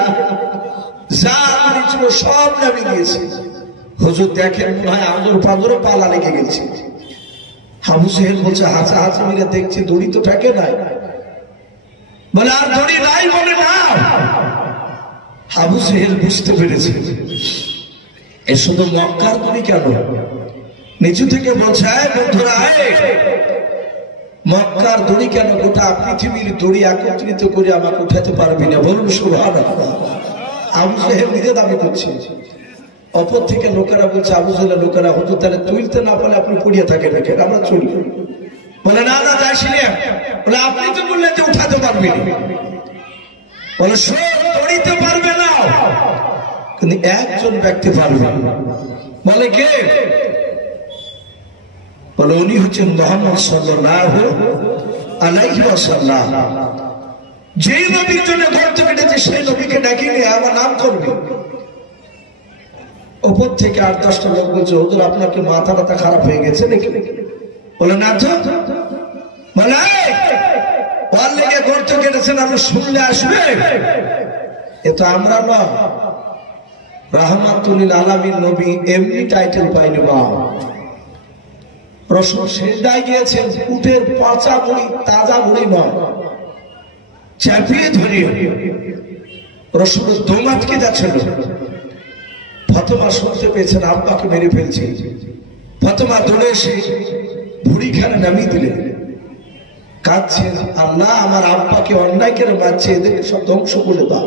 যা দড়ি ছিল সব নামিয়ে দিয়েছে। হুজুর দেখেন মনে হয় আঙুর পাঁদরে পালা লেগে গেছে। আবু জেহেল বলছে, হাঁচা হাঁচা মিলে দেখছি দড়ি তো থাকে নাই। বলে আর দড়ি নাই, বলে না। আবু জেহেল বুঝতে পেরেছে এ শুধু মক্কার দড়ি কেন। নিচু থেকে বলছে, বন্ধুরা মক্কার দড়ি কেন, গোটা পৃথিবীর দড়ি একত্রিত করে আমাকে উঠাতে পারবি না। বলুন সুবহানাল্লাহ। আবু জেহেল নিজে দাবি করছে। অপর থেকে লোকেরা বলছে, আবু জেহেলের লোকেরা, হুজুর তাহলে তুলতে না পারলে আপনি পড়িয়ে থাকেন নাকি, আমরা চলি। বলে না না যাইছিলি। বলে আপনি তো বললেন যে উঠাতে পারবি না। বলে সব দড়িতে পারবে না, কিন্তু একজন ব্যক্তি পারবে। বলে কে? বলে উনি হচ্ছেন মুহাম্মদ সাল্লাল্লাহু আলাইহি ওয়াসাল্লাম। যেই নবীর জন্য গর্ত কেটেছে সেই নবীকে ডাকি নিয়ে আমার নাম করবে। উপর থেকে 8-10টা লোক বলছে, হুজুর আপনার কি মাথা ব্যথা খারাপ হয়ে গেছে নাকি? বলে না তো। বলে ওর লেগে গর্ত কেটেছেন, আপনি শুনলে আসবে। এ তো আমরা না, রাহমাতুল লিল আলামিন নবী এমনি টাইটেল পাইনি। বা রাসূল সেজদায় গিয়েছেন, উটের পাঁচা মুড়ি, তাজা মুড়ি নয়, চাপিয়ে ধরে রাসূল দম আটকে যাচ্ছিল। ফাতেমা শুনতে পেয়েছেন আব্বাকে মেরে ফেলছে। ফাতেমা দৌড়ে এসে ভুড়িখানে নামিয়ে দিলেন, কাঁদছেন, আল্লাহ আমার আব্বাকে অন্যায় করে মারছে, এদেরকে সব ধ্বংস করে দাও।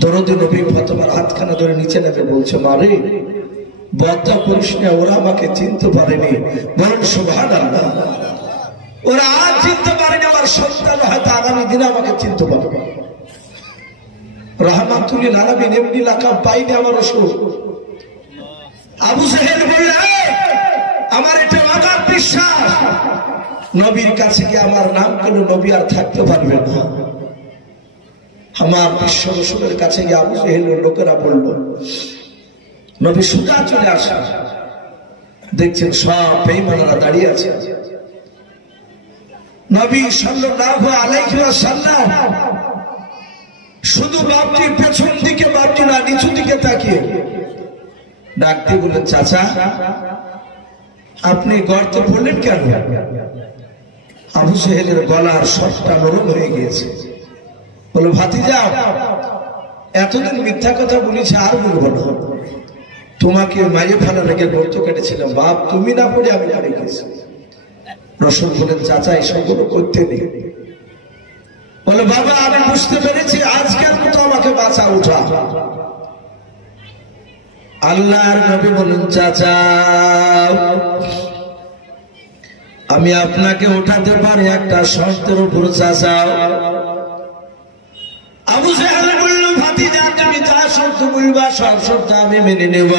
দরদে নবী ফাতেমার হাতখানা ধরে নিচে নেমে বলছে, মারে বদয়া করিস না, ওরা আমাকে চিনতে পারেনি। বলেন সুবহানাল্লাহ। ওরা আজ চিনতে পারেনি, আমার সন্তান হয়তো আগামী দিনে আমাকে চিনতে পারবে। রাহমাতুল লিল আলামিন এমনি লাকাব পাইনি আমার রাসূল। আবু জেহেল বলল, আমার এটা অগাধ বিশ্বাস, নবীর কাছে গিয়ে আমার নাম কেন নবী আর থাকতে পারবে না। আমার বিশ্ব রসুলের কাছে গিয়ে আবু জেহেলের লোকেরা বলল, নবী সোজা চলে আসে, দেখছেন সব বেঈমানরা দাঁড়িয়ে আছে। নবী সাল্লাল্লাহু আলাইহি ওয়াসাল্লাম শুধু বাপটির পেছন দিকে, বাপটি না নিচু দিকে তাকিয়ে ডাক দিয়ে বললেন, চাচা আপনি গর্তে পড়লেন কেন? আবু জেহেলের গলার স্বরটা নরম হয়ে গিয়েছে। বলে, ভাতিজা এতদিন মিথ্যা কথা বলেছি, আর বলবো না। তোমাকে মাইরে ফেলা রেখে গর্ত কেটেছিলাম, বাপ তুমি না পড়ে আমি পড়ে গেছি। রসুল বলেন, চাচা এসবগুলো করতে নেই। বলে, বাবা আমি বুঝতে পেরেছি, আজকের মতো আমাকে বাঁচা উঠা। আল্লাহর নবী বলেন, চাচা আমি আপনাকে উঠাতে পারি একটা শর্তের উপর। চাচা আবু জেহেল বলল, ভাতিজা তুমি যা শর্ত বলবা সব শর্ত আমি মেনে নেব।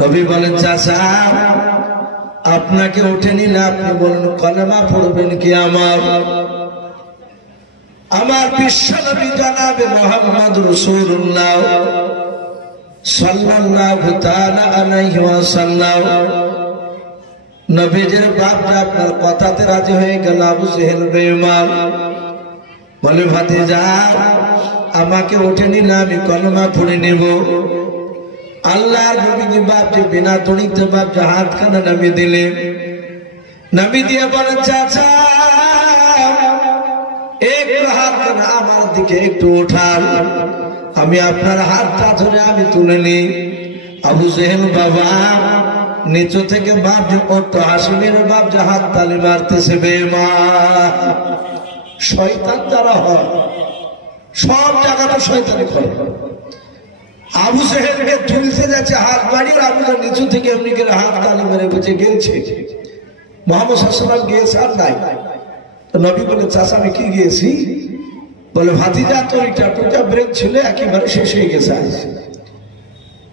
নবী বলেন, চাচা আপনাকে উঠে নিলে আপনি বলেন কলেমা পড়বেন কি? আমার বিশ্ব নবী জনাবে মুহাম্মদ রাসূলুল্লাহ সাল্লাল্লাহু তাআলা আলাইহি ওয়াসাল্লাম নবীজির বাপটা আপনার কথাতে রাজি হয়ে গেল। আবু জেহেল বেঈমান বলে, ভাতিজা আমাকে উঠে নিলে আমি কলেমা পড়ে নেব। আল্লাহর নবী বাপটি বিনা দড়িতে বাপটা হাতখানা নামিয়ে দিলেন। নামি দিয়ে বলেন, চাচা একটু হাতখানা আমার দিকে একটু ওঠান, আমি আপনার হাতটা ধরে আমি তুলে নিই। আবু জেহেল বাবা নিচু থেকে বাপ যে করতো হাসি মেরে বাপ যে হাত তালি মারতেছে। বেঈমান শয়তান যারা হয় সব জায়গাটা শয়তানি করে। আবু জেহেলকে তুলতে যাচ্ছে হাত বাড়িয়ে, আবু জেহেল নিচু থেকে এমনি করে হাত তালি মেরে বুঝে গেছে। মুহাম্মদ সাল্লাল্লাহু আলাইহি ওয়াসাল্লাম গিয়েছে আর নাই। তো নবী বলে, চাচা আমি কি গিয়েছি? বলে, ভাতিজা তোর একটা ব্রেক ছিল একেবারে শেষ হয়ে গেছে।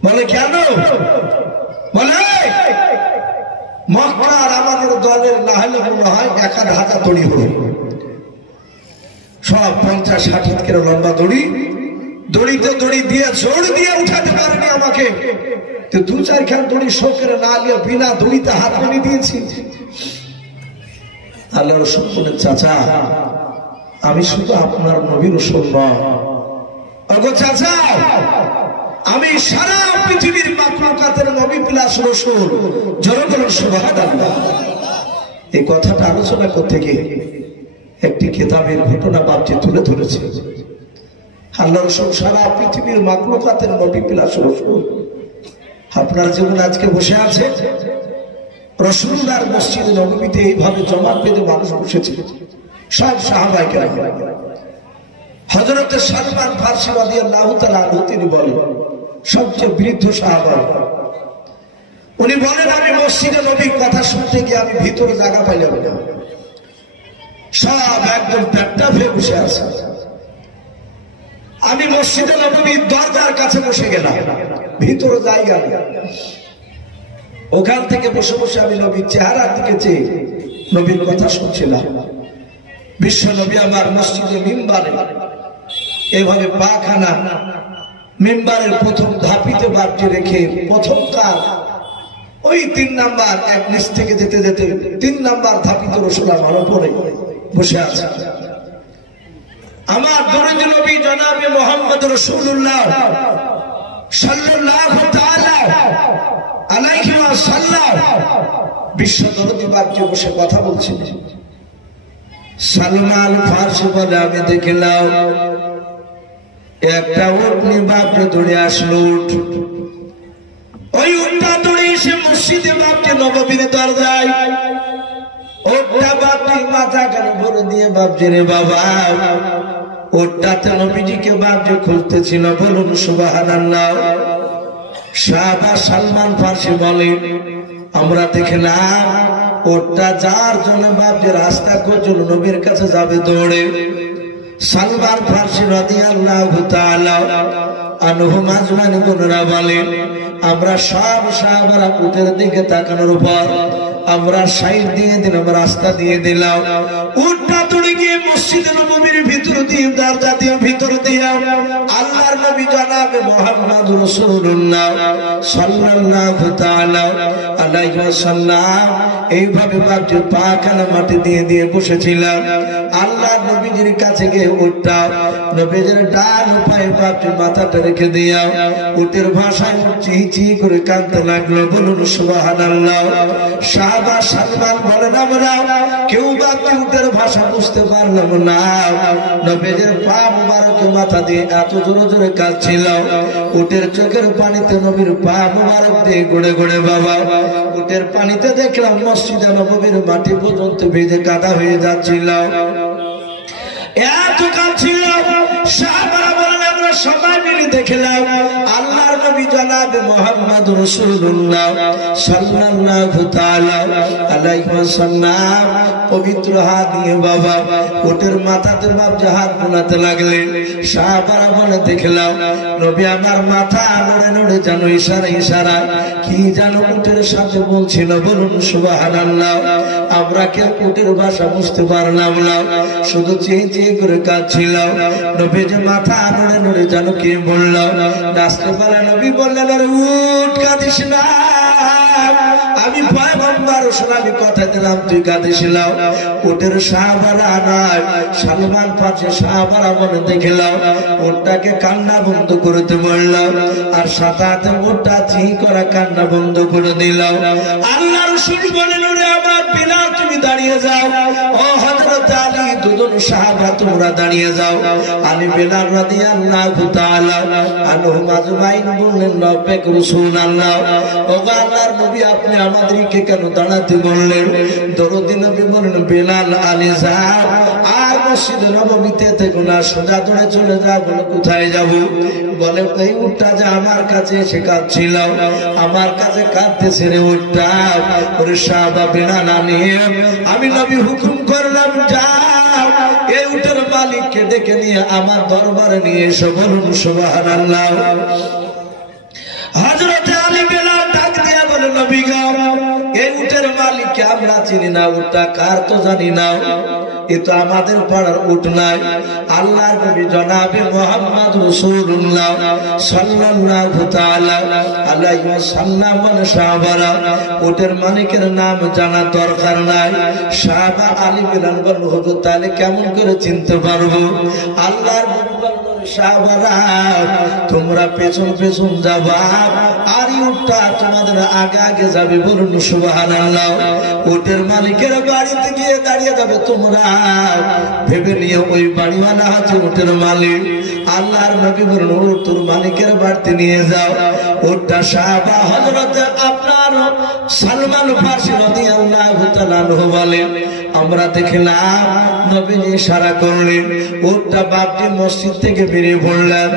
বলে, কেন? বলে, মক্কার আমাদের দলের না হলে মনে হয় 1000 দড়ি হলো, সব 50-60 করে লম্বা দড়ি, দড়িতে দড়ি দিয়ে জোর দিয়ে উঠাতে পারেনি আমাকে। তো 2-4 খান দড়ি শোকের না নিয়ে বিনা দড়িতে হাত বানিয়ে দিয়েছি। আল্লাহ রাসূল বলেন, চাচা আমি শুধু আপনার নবী রাসূল নয়, ওগো চাচা আমি সারা পৃথিবীর মাখলুকাতের নবী প্লাস রাসূল। জোরে বলুন সুবহানাল্লাহ। এই কথাটা আলোচনা করতে গিয়ে একটি কিতাবের ঘটনা বাপজি তুলে ধরেছে। আল্লাহ রাসূল সারা পৃথিবীর মাখলুকাতের নবী প্লাস রাসূল। আপনার যেমন আজকে বসে আছে রাসূলুল্লাহর মসজিদে নববীতে এইভাবে জমাট বেঁধে মানুষ বসেছে, সব সাহাবায়ে কেরাম। হযরত সালমান ফারসি রাদিয়াল্লাহু তাআলা আনহু তিনি বলেন, সবচেয়ে বৃদ্ধ সাহাবা, উনি বলেন আমি মসজিদে নবীর কথা শুনতে গিয়ে আমি ভিতরে জায়গা পাইলাম না, সব একদম পেটটা ভরে বসে আছে। আমি মসজিদে নববীর দরজার কাছে বসে গেলাম, ভিতরে জায়গা নেই। ওখান থেকে বসে বসে আমি নবীর চেহারার দিকে চেয়ে নবীর কথা শুনছিলাম। বিশ্ব নবী আমার মসজিদে মিম্বারে এভাবে পাখানা মিম্বারের প্রথম ধাপিতে বাপটি রেখে প্রথম কাজ ওই 3 নাম্বার এক নিচ থেকে যেতে যেতে 3 নাম্বার ধাপিতে রাসূল আমার উপরে বসে আছে। আমার দরুদ নবী জনাবে মুহাম্মদ রাসূলুল্লাহ সাল্লাল্লাহু তাআলা আলাইহি ওয়াসাল্লাম বিশ্ব দরদি বাপটি বসে কথা বলছিলেন। সালমান ফারসি বলে, আমি দেখলাম একটা উট নিয়ে বাপটি দৌড়ে আসলো। ওই উটটা দৌড়ে এসে মসজিদে বাপটি নববীর দরজায় উটটা বাপটি মাথা কানে ভরে দিয়ে বাপজি রে বাবা, উটটাতে নবীজিকে বাপটি খুলতেছিল। বলুন সুবহানাল্লাহ। সাহাবা সালমান ফারসি বলে, আমরা দেখলাম ওটা যার জন্য বাপজি রাস্তা করছিল নবীর কাছে যাবে দৌড়ে। সালমান ফারসি রাদিয়াল্লাহু তাআলা আনহু মাজমানি গুনরা বলেন, আমরা সব সাহাবারা উটের দিকে তাকানোর পর আমরা সাইড দিয়ে দিলাম, রাস্তা দিয়ে দিলাম। উটটা দৌড়ে গিয়ে মসজিদে নববীর ভিতর দিয়ে দরজা দিয়ে ভিতর দিয়ে আল্লাহর নবী জনাবে মুহাম্মদ রাসূলুল্লাহ সাল্লাল্লাহু তাআলা আলাইহি ওয়াসাল্লাম এইভাবে বাপজি পাখানা মাটি দিয়ে দিয়ে বসেছিলেন। আল্লাহর নবীজির কাছে গিয়ে উঠটা নবীজির ডান পায়ে বাপজি মাথাটা রেখে দিয়া উটের ভাষায় চি চি করে কাঁদতে লাগলো। বলুন সুবহানাল্লাহ। সাহাবা সালমান বলেন আমরা কেউ বাপজি উটের ভাষা বুঝতে পারলাম না। নবীজির পা মুবারক মাথা দিয়ে এত জোরে জোরে কাঁদছিল, উটের চোখের পানিতে নবীর পা মুবারক দিয়ে গড়ে গড়ে বাবা উটের পানিতে দেখলাম মসজিদে নববীর মাটি পর্যন্ত ভিজে কাদা হয়ে যাচ্ছিল। এত কাঁদছিল। সাহাবারা বলেন আমরা সবাই মিলে দেখলাম আল্লাহর নবী জনাবে মুহাম্মদ রাসূলুল্লাহ সাল্লাল্লাহু তাআলা আলাইহি ওয়াসাল্লাম পবিত্র হাত দিয়ে বাবা উটের মাথাতে বাপজি হাত বোলাতে লাগলেন। সাহাবারা বলে দেখলাম নবী আমার মাথা নড়ে নড়ে যেন ইশারা ইশারা কি যেন উটের সাথে বলছিল। বলুন সুবহানাল্লাহ। আমরা কেউ উটের ভাষা বুঝতে পারলাম না, শুধু চেয়ে চেয়ে করে কাঁদছিল। নবী যে মাথা নড়ে নড়ে যেন কি বলল। নাচতে পারে নবী বললেন আরে উট কাঁদিস না, আমি পয়গম্বর আমি কথা দিলাম তুই কাঁদিস না। উটের সাহাবারা নয় সালমান পাশে সাহাবারা মনে দেখলাম উটটাকে কান্না বন্ধ করতে বললাম আর সাথে সাথে উটটা চি করা কান্না বন্ধ করে দিলাম। আল্লাহ রাসূল বলেন ওরে আমার বিলাল তুমি দাঁড়িয়ে যাও। ও হযরত আলী দুজন সাহাবা তোমরা দাঁড়িয়ে যাও। আলী বিলাল রাদিয়াল্লাহু তাআলা আনহুম আজমাইন বললেন লব্বাইক রাসূলুল্লাহ। ও আল্লাহর নবী আপনি আমাদেরকে কেন দাঁড়াতে বললেন? দরদি নবী বলেন বিলাল আলী যাও আর মসজিদে নববীতে থেকো না, সোজা দৌড়ে চলে যাও। বলে কোথায় যাব? বলে এই উটটা যে আমার কাছে এসে কাঁদছিল, আমার কাছে কাঁদতেছে রে উটটা। ওরে সাহাবা বিলাল আনিয়ে আমি নবী হুকুম করলাম যাও এই উটের মালিককে ডেকে নিয়ে আমার দরবারে নিয়ে এসো। বলুন সুবহানাল্লাহ। হযরত আলী বিলাল ডাক দিয়া বলে নবী গো এই উটের মালিককে আমরা চিনি না, উটটা কার তো জানি না, এ তো আমাদের পাড়ার উট নাই। আল্লাহর নবী জনাবে মুহাম্মদ রাসূলুল্লাহ সাল্লাল্লাহু তাআলা আলাইহি ওয়াসাল্লাম বলে সাহাবারা উটের মালিকের নাম জানা দরকার নাই। সাহাবা আলী বিলাল বলেন হুজুর তাহলে কেমন করে চিনতে পারবো? আল্লাহর নবী বলেন সাহাবারা তোমরা পেছন পেছন যাবা আর উটটা তোমাদের আগে আগে যাবে। বলুন সুবহানাল্লাহ। উটের মালিকের বাড়িতে গিয়ে দাঁড়িয়ে যাবে তোমরা ভেবে নিয়ে ওই বাড়িওয়ালা হচ্ছে উটের মালিক। আল্লাহর নবী বলেন ও তোর মালিকের বাড়িতে নিয়ে যাও। উটটা সাহাবা হযরত আপনার সালমান ফারসি রাদিয়াল্লাহু তাআলা আনহু বলেন আমরা দেখলাম নবীজি ইশারা করলেন, উটটা বাপজি মসজিদ থেকে বেরিয়ে পড়লেন।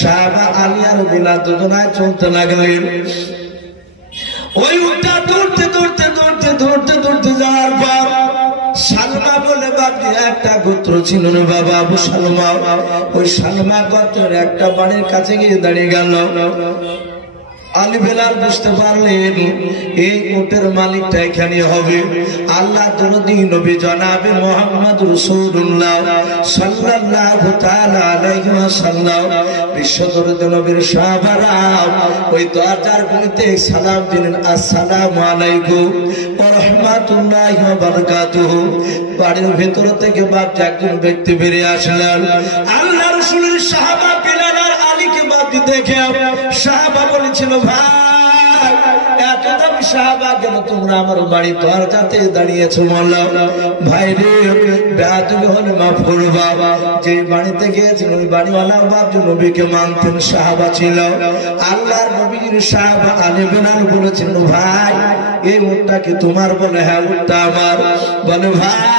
সাহাবা আলী আর বিলাল দুজনায় চলতে লাগলেন। ওই উটটা দৌড়তে দৌড়তে দৌড়তে দৌড়তে দৌড়তে যাওয়ার পর সালমা বলে বাপজি একটা গোত্র ছিল না বাবা আবু সালমা, ওই সালমা গোত্রের একটা বাড়ির কাছে গিয়ে দাঁড়িয়ে গেল। আলী বিলাল বুঝতে পারলেন এই উটের মালিকটা এখানে হবে। আল্লাহ দরদি নবী জনাবে মুহাম্মদ রাসূলুল্লাহ সাল্লাল্লাহু তাআলা আলাইহি ওয়াসাল্লাম বিশ্ব দরদি নবীর সাহাবারা ওই দরজার গুলিতে সালাম দিলেন আসসালামু আলাইকুম ওয়া রাহমাতুল্লাহি ওয়া বারাকাতুহু। বাড়ির ভেতর থেকে বাপজি একজন ব্যক্তি বেরিয়ে আসলেন। আল্লাহ রাসূলের সাহাবা বিলাল আর আলীকে বাপজি দেখে সাহাবা বলেছিল ভাই এত দামি সাহাবা কেন তোমরা আমার বাড়ি দরজাতে দাঁড়িয়েছো? বললাম ভাই রে বেয়াদবি হলে মাফ করবা। যে বাড়িতে গিয়েছেন ওই বাড়িওয়ালা বাপজি নবীকে মানতেন, সাহাবা ছিল। আল্লাহর নবীর সাহাবা আলী বিলাল বলেছেন ভাই এই উটটা কি তোমার? বলে হ্যাঁ উটটা আমার। বলে ভাই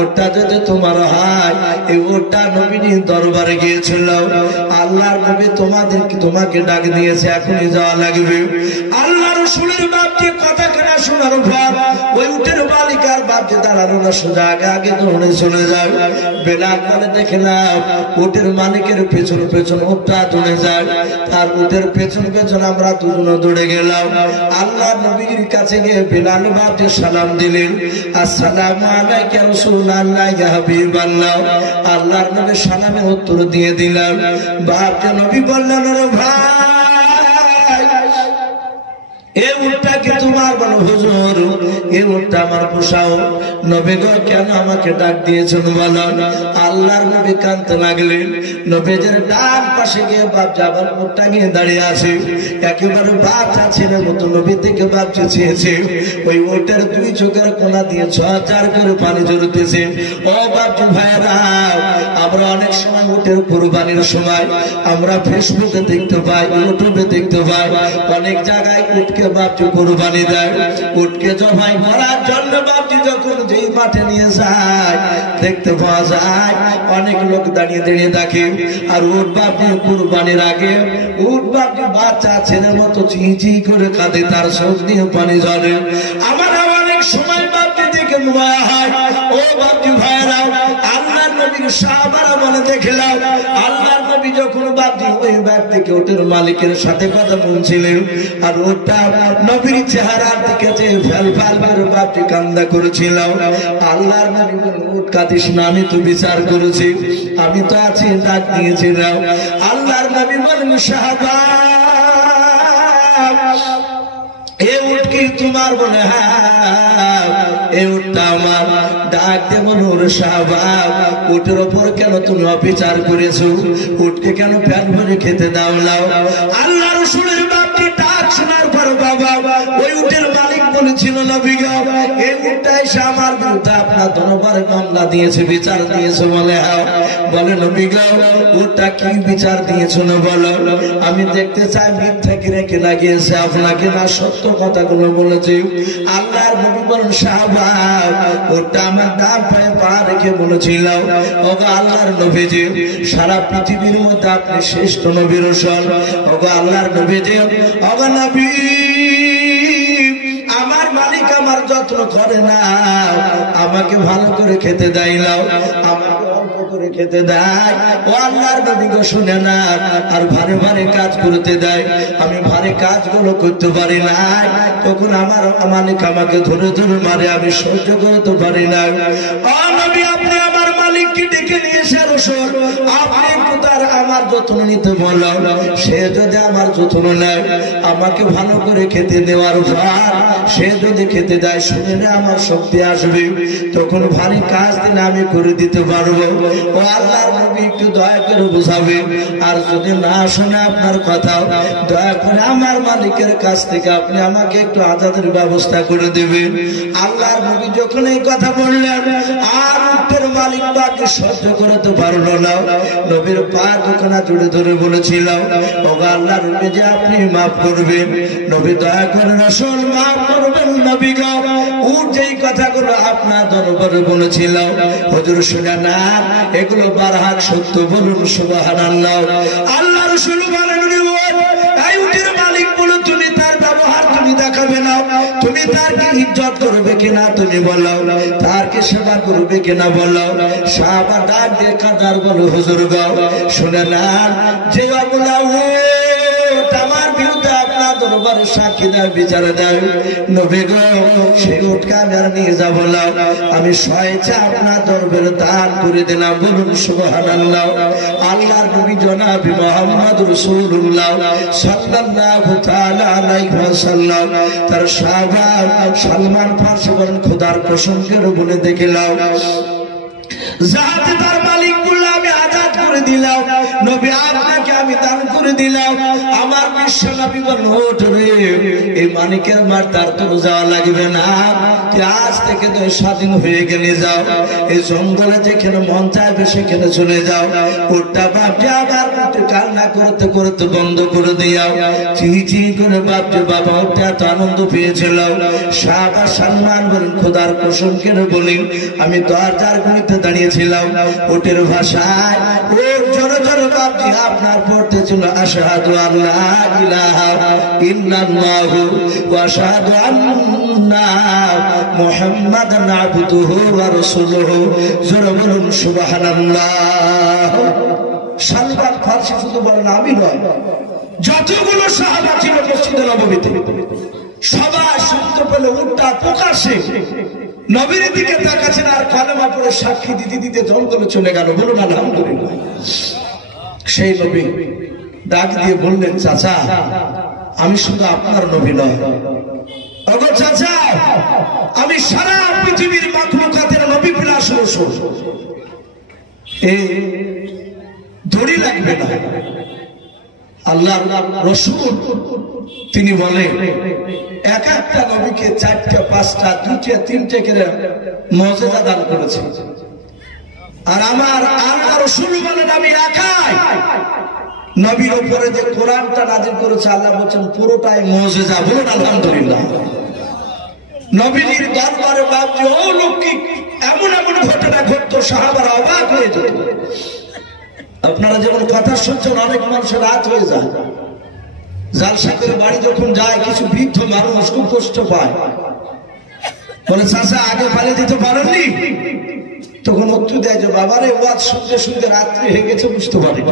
ওটা যদি তোমার হয় এই ওটা নবীর দরবারে গিয়েছিল, আল্লাহর নবী তোমাকে ডাক দিয়েছে, এখনই যাওয়া লাগবে। আল্লাহ রাসূলের বাপকে কথা কেনা শোনার পর ওই উটের মালিক আর বাপ বাপকে দাঁড়ানো না, সোজা আগে আগে দৌড়ে চলে যায়। বেলাল বলে দেখে না উটের মালিকের পেছন পেছন উটটা দৌড়ে যায়, তার উটের পেছন পেছন আমরা দুজন দৌড়ে গেলাম। আল্লাহ নবীর কাছে গিয়ে বেলাল বাপকে সালাম দিলেন, আসসালামু আলাইকা ইয়া রাসূলুল্লাহ ইয়া হাবিবাল্লাহ। আল্লাহর নবী সালামের উত্তর দিয়ে দিলাম। বাপকে নবী বললেন, ওরে ভাই, এই উটটা কি তোমার? বলো হুজুর, এই উটটা আমার পোষাও। নবী গো কেন আমাকে ডাক দিয়েছেন বলো? আল্লাহর নবী কাঁদতে লাগলেন। নবীর ডান পাশে গিয়ে বাপ যাবার উটটা গিয়ে দাঁড়িয়ে আছে, একেবারে বাচ্চা ছেলের মতো নবী থেকে বাপ চেয়েছে। ওই উটের দুই চোখের কোনা দিয়ে ঝরঝর করে পানি ঝরতেছে। ও বাপজি ভাইরা, আমরা অনেক সময় উটের কুরবানির সময় আমরা ফেসবুকে দেখতে পাই, ইউটিউবে দেখতে পাই, অনেক জায়গায় উটকে বাপজি কুরবানি দেয়। উটকে জবাই করার জন্য বাপজি যখন যেই মাঠে নিয়ে যায় দেখতে পাওয়া যায় অনেক লোক দাঁড়িয়ে দাঁড়িয়ে দেখে। আর উট বাপজি কুরবানির আগে উট বাপজি বাচ্চা ছেলের মতো চিঁচি করে কাঁদে, তার চোখ দিয়ে পানি ঝরে। আমার অনেক সময় বাপজি দেখে মনে হয়, ও বাপজি ভাইরা, আল্লাহর নবীর সাহাবারা বলে দেখলাম আল্লাহর নবী যখন বাপজি ওই ব্যক্তিকে উটের মালিকের সাথে কথা বলছিলেন, আর ওটা নবীর চেহারার দিকে যে ফেল ফেল করে বাপজি কান্দা করেছিল। আল্লাহর নবী বলেন, উট কাঁদিস না, আমি তো বিচার করেছি, আমি তো আছি, ডাক দিয়েছিলাম। আল্লাহর নবী বলেন, সাহাবা এ উট কি তোমার? বলে হ্যাঁ, এ উটটা আমার। ডাক দে বলো, ওরে সাহাবা, উটের ওপর কেন তুমি অবিচার করেছো? উটকে কেন পেট ভরে খেতে দাও নাও? আল্লাহ রাসূলের বাপটি ডাক শোনার পর বাবা ওই উটের মালিক বলেছিল, নবী গো, এই উটটা এসে আমার বিরুদ্ধে আপনার দরবারে মামলা দিয়েছে, বিচার দিয়েছে। বলে হ্যাঁ। বলে নবী গো, উটটা কি বিচার দিয়েছো না বলো? আমি দেখতে চাই মিথ্যা কিনে কে লাগিয়েছে আপনাকে, না সত্য কথাগুলো বলেছে। আল্লাহর নবী বলেন, সাহাবা ওটা আমার ডান পায়ে পা রেখে বলেছিল, ওগো আল্লাহর নবীজি, সারা পৃথিবীর মধ্যে আপনি শ্রেষ্ঠ নবী রাসূল। ওগো আল্লাহর নবীজি, ওগো নবী, আমার মালিক আমার যত্ন করে না, আমাকে ভালো করে খেতে দেয় না, আমাকে অল্প করে খেতে দেয়। ও আল্লাহর নবী গো, শুনে না, আর ভারে ভারে কাজ করতে দেয়। আমি ভারে কাজগুলো করতে পারি না, তখন আমার মালিক আমাকে ধরে ধরে মারে, আমি সহ্য করতে পারি না। ও নবী, আপনি আমার মালিককে ডেকে নিয়ে এসে রাসূল, আপনি একটু তার আমার যত্ন নিতে বলো। সে যদি আমার যত্ন নেয়, আমাকে ভালো করে খেতে দেওয়ার পর সে যদি খেতে দেয়, শুনে না আমার শক্তি আসবে, তখন ভারী কাজ দিলে আমি করে দিতে পারবো। ও আল্লাহর নবী, একটু দয়া করে বুঝাবে। আর যদি না শোনে আপনার কথা, দয়া করে আমার মালিকের কাছ থেকে আপনি আমাকে একটু আজাদের ব্যবস্থা করে দেবেন। আল্লাহর নবী যখন এই কথা বললেন, আর উটের মালিক তাকে সহ্য করতে পারলো না। নবীর পা দুখানা জুড়ে ধরে বলেছিল, ওগো আল্লাহর নবী, যে আপনি মাফ করবেন। নবী দয়া করে রাসূল মাফ করবেন নবী গো, উট যেই কথাগুলো আপনার দরবারে বলেছিল হুজুর শুনে না, এগুলো বারহাক সত্য, বলুন সুবহানাল্লাহ। আল্লাহ রাসূল বলেন, এই উটের মালিক বলো, তুমি তার ব্যবহার তুমি দেখাবে না, তুমি তার কি ইজ্জত করবে কিনা তুমি বলো, তার কি সেবা করবে কিনা বলো। সাহাবা ডাক দিয়ে কাঁদার বলো, হুজুর গো, শুনে না, যে বাবুলা আমার বিরুদ্ধে আপনার দরবারে সাক্ষী দেয়, বিচারে দেয়, নবী গো, সেই উটকে আমি আর নিয়ে যাবো না, আমি স্বেচ্ছা আপনার দরবারে দান করে দিলাম, বলুন সুবহানাল্লাহ। আল্লাহর নবী জনাবে মুহাম্মদ রাসূলুল্লাহ সাল্লাল্লাহু তাআলা আলাইহি ওয়াসাল্লাম তার সাহাবা সালমান ফারসি বলেন, খোদার কসম করে বলে দেখলাম, যাতে তার মালিক বলল, আমি আজাদ করে দিলাম, নবী আপনাকে আমি দান করে দিলাম। আমার বিশ্ব নবী বলেন, ওঠ রে, এই মালিকের মার তার তো যাওয়া লাগবে না, তুই আজ থেকে তো স্বাধীন হয়ে গেলে যাও, এই জঙ্গলে যেখানে মন চাইবে সেখানে চলে যাও। ওটা বাপজি আবার কান্না করতে করতে বন্ধ করে দিয়াও, চিচি করে বাপজি বাবা ওটা এত আনন্দ পেয়েছিল। সাহাবা সালমান বলেন, খোদার কসম করে বলি, আমি দরজার গুলিতে দাঁড়িয়েছিলাম, ওটের ভাষায় ওর জোরে ধরে বাপজি আপনার পড়তে ছিল আশহাদু আল্লা ইলাহা ইল্লাল্লাহু ওয়া আশহাদু আন্না মুহাম্মাদান আবদুহু ওয়া রাসূলুহু। জোরে বলুন সুবহানাল্লাহ। সালমান ফারসি শুধু বলেন আমি নয়, যতগুলো সাহাবা ছিল মসজিদে নববীতে সবাই শুনতে পেলে উল্টা প্রকাশ্যে নবীর দিকে তাকাচ্ছেন আর কালেমা পড়ে সাক্ষী দিতে দিতে জঙ্গলে চলে গেল। বলুন আলহামদুলিল্লাহ। সেই নবী ডাক দিয়ে বললেন, চাচা আমি শুধু আপনার নবী নয়, ওগো চাচা আমি সারা পৃথিবীর মাখলুকাতের নবী প্লাস রাসূল। এই দড়ি লাগবে না, আল্লাহর রাসূল তিনি বলেন এক একটা নবীকে 4টা 5টা 2টা 3টে করে মুজিজা দান করেছে, আর আমার আল্লাহ রাসূল বলেন আমি একাই নবীর উপরে যে কোরআনটা নাযিল করেছে আল্লাহ বলেন পুরোটাই মুজিজা। বলুন আলহামদুলিল্লাহ। নবীর দরবারে বাপজি অলৌকিক এমন এমন ঘটনা ঘটতো সাহাবারা অবাক হয়ে যেত। আপনারা যেমন কথা শুনছেন অনেক মানুষের রাত হয়ে যায়, জালসা করে বাড়ি যখন যায় কিছু বৃদ্ধ মানুষ খুব কষ্ট পায়, বলে চাচা আগে পালিয়ে দিতে পারেননি? তখন উত্তর দেয় যে বাবারে ওয়াজ শুনতে শুনতে রাত্রি হয়ে গেছে, বুঝতে পারি।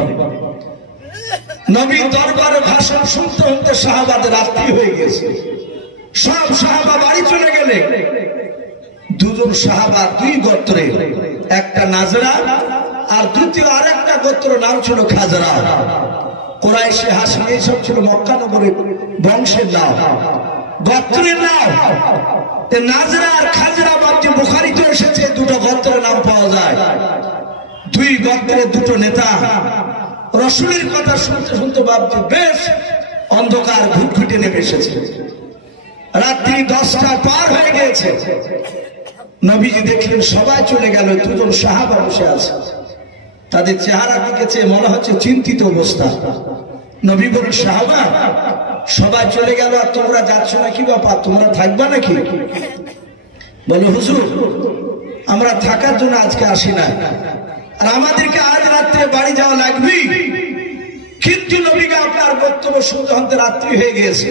নবীর দরবারে ভাষণ শুনতে শুনতে সাহাবাদের রাত্রি হয়ে গেছে, সব সাহাবা বাড়ি চলে গেলে দুজন সাহাবা 2 গোত্রে, একটা নাজরা আর দ্বিতীয় আরেকটা গোত্র নাম ছিল খাজরা। কুরাইশে হাশমি সব ছিল মক্কা নগরের বংশের নাম, গোত্রের নাম। নাজরা আর খাজরা বাপজি বুখারীতে এসেছে, দুটো গোত্রের নাম পাওয়া যায়। 2 গোত্রের 2টো নেতা রাসূলের কথা শুনতে শুনতে বাপজি বেশ অন্ধকার ঘুটঘুটে নেমে এসেছে, রাত্রি 10টা পার হয়ে গিয়েছে। নবীজি দেখলেন সবাই চলে গেল, 2জন সাহাবা বসে আছে, তাদের চেহারা দিকে চেয়ে মনে হচ্ছে চিন্তিত অবস্থা। নবী বলেন সাহাবা সবাই চলে গেল আর তোমরা যাচ্ছ না, কি ব্যাপার, তোমরা থাকবা নাকি? বলে হুজুর আমরা থাকার জন্য আজকে আসি না, আর আমাদেরকে আজ রাত্রে বাড়ি যাওয়া লাগবে, কিন্তু নবীকে আপনার বক্তব্য শুনতে শুনতে রাত্রি হয়ে গিয়েছে,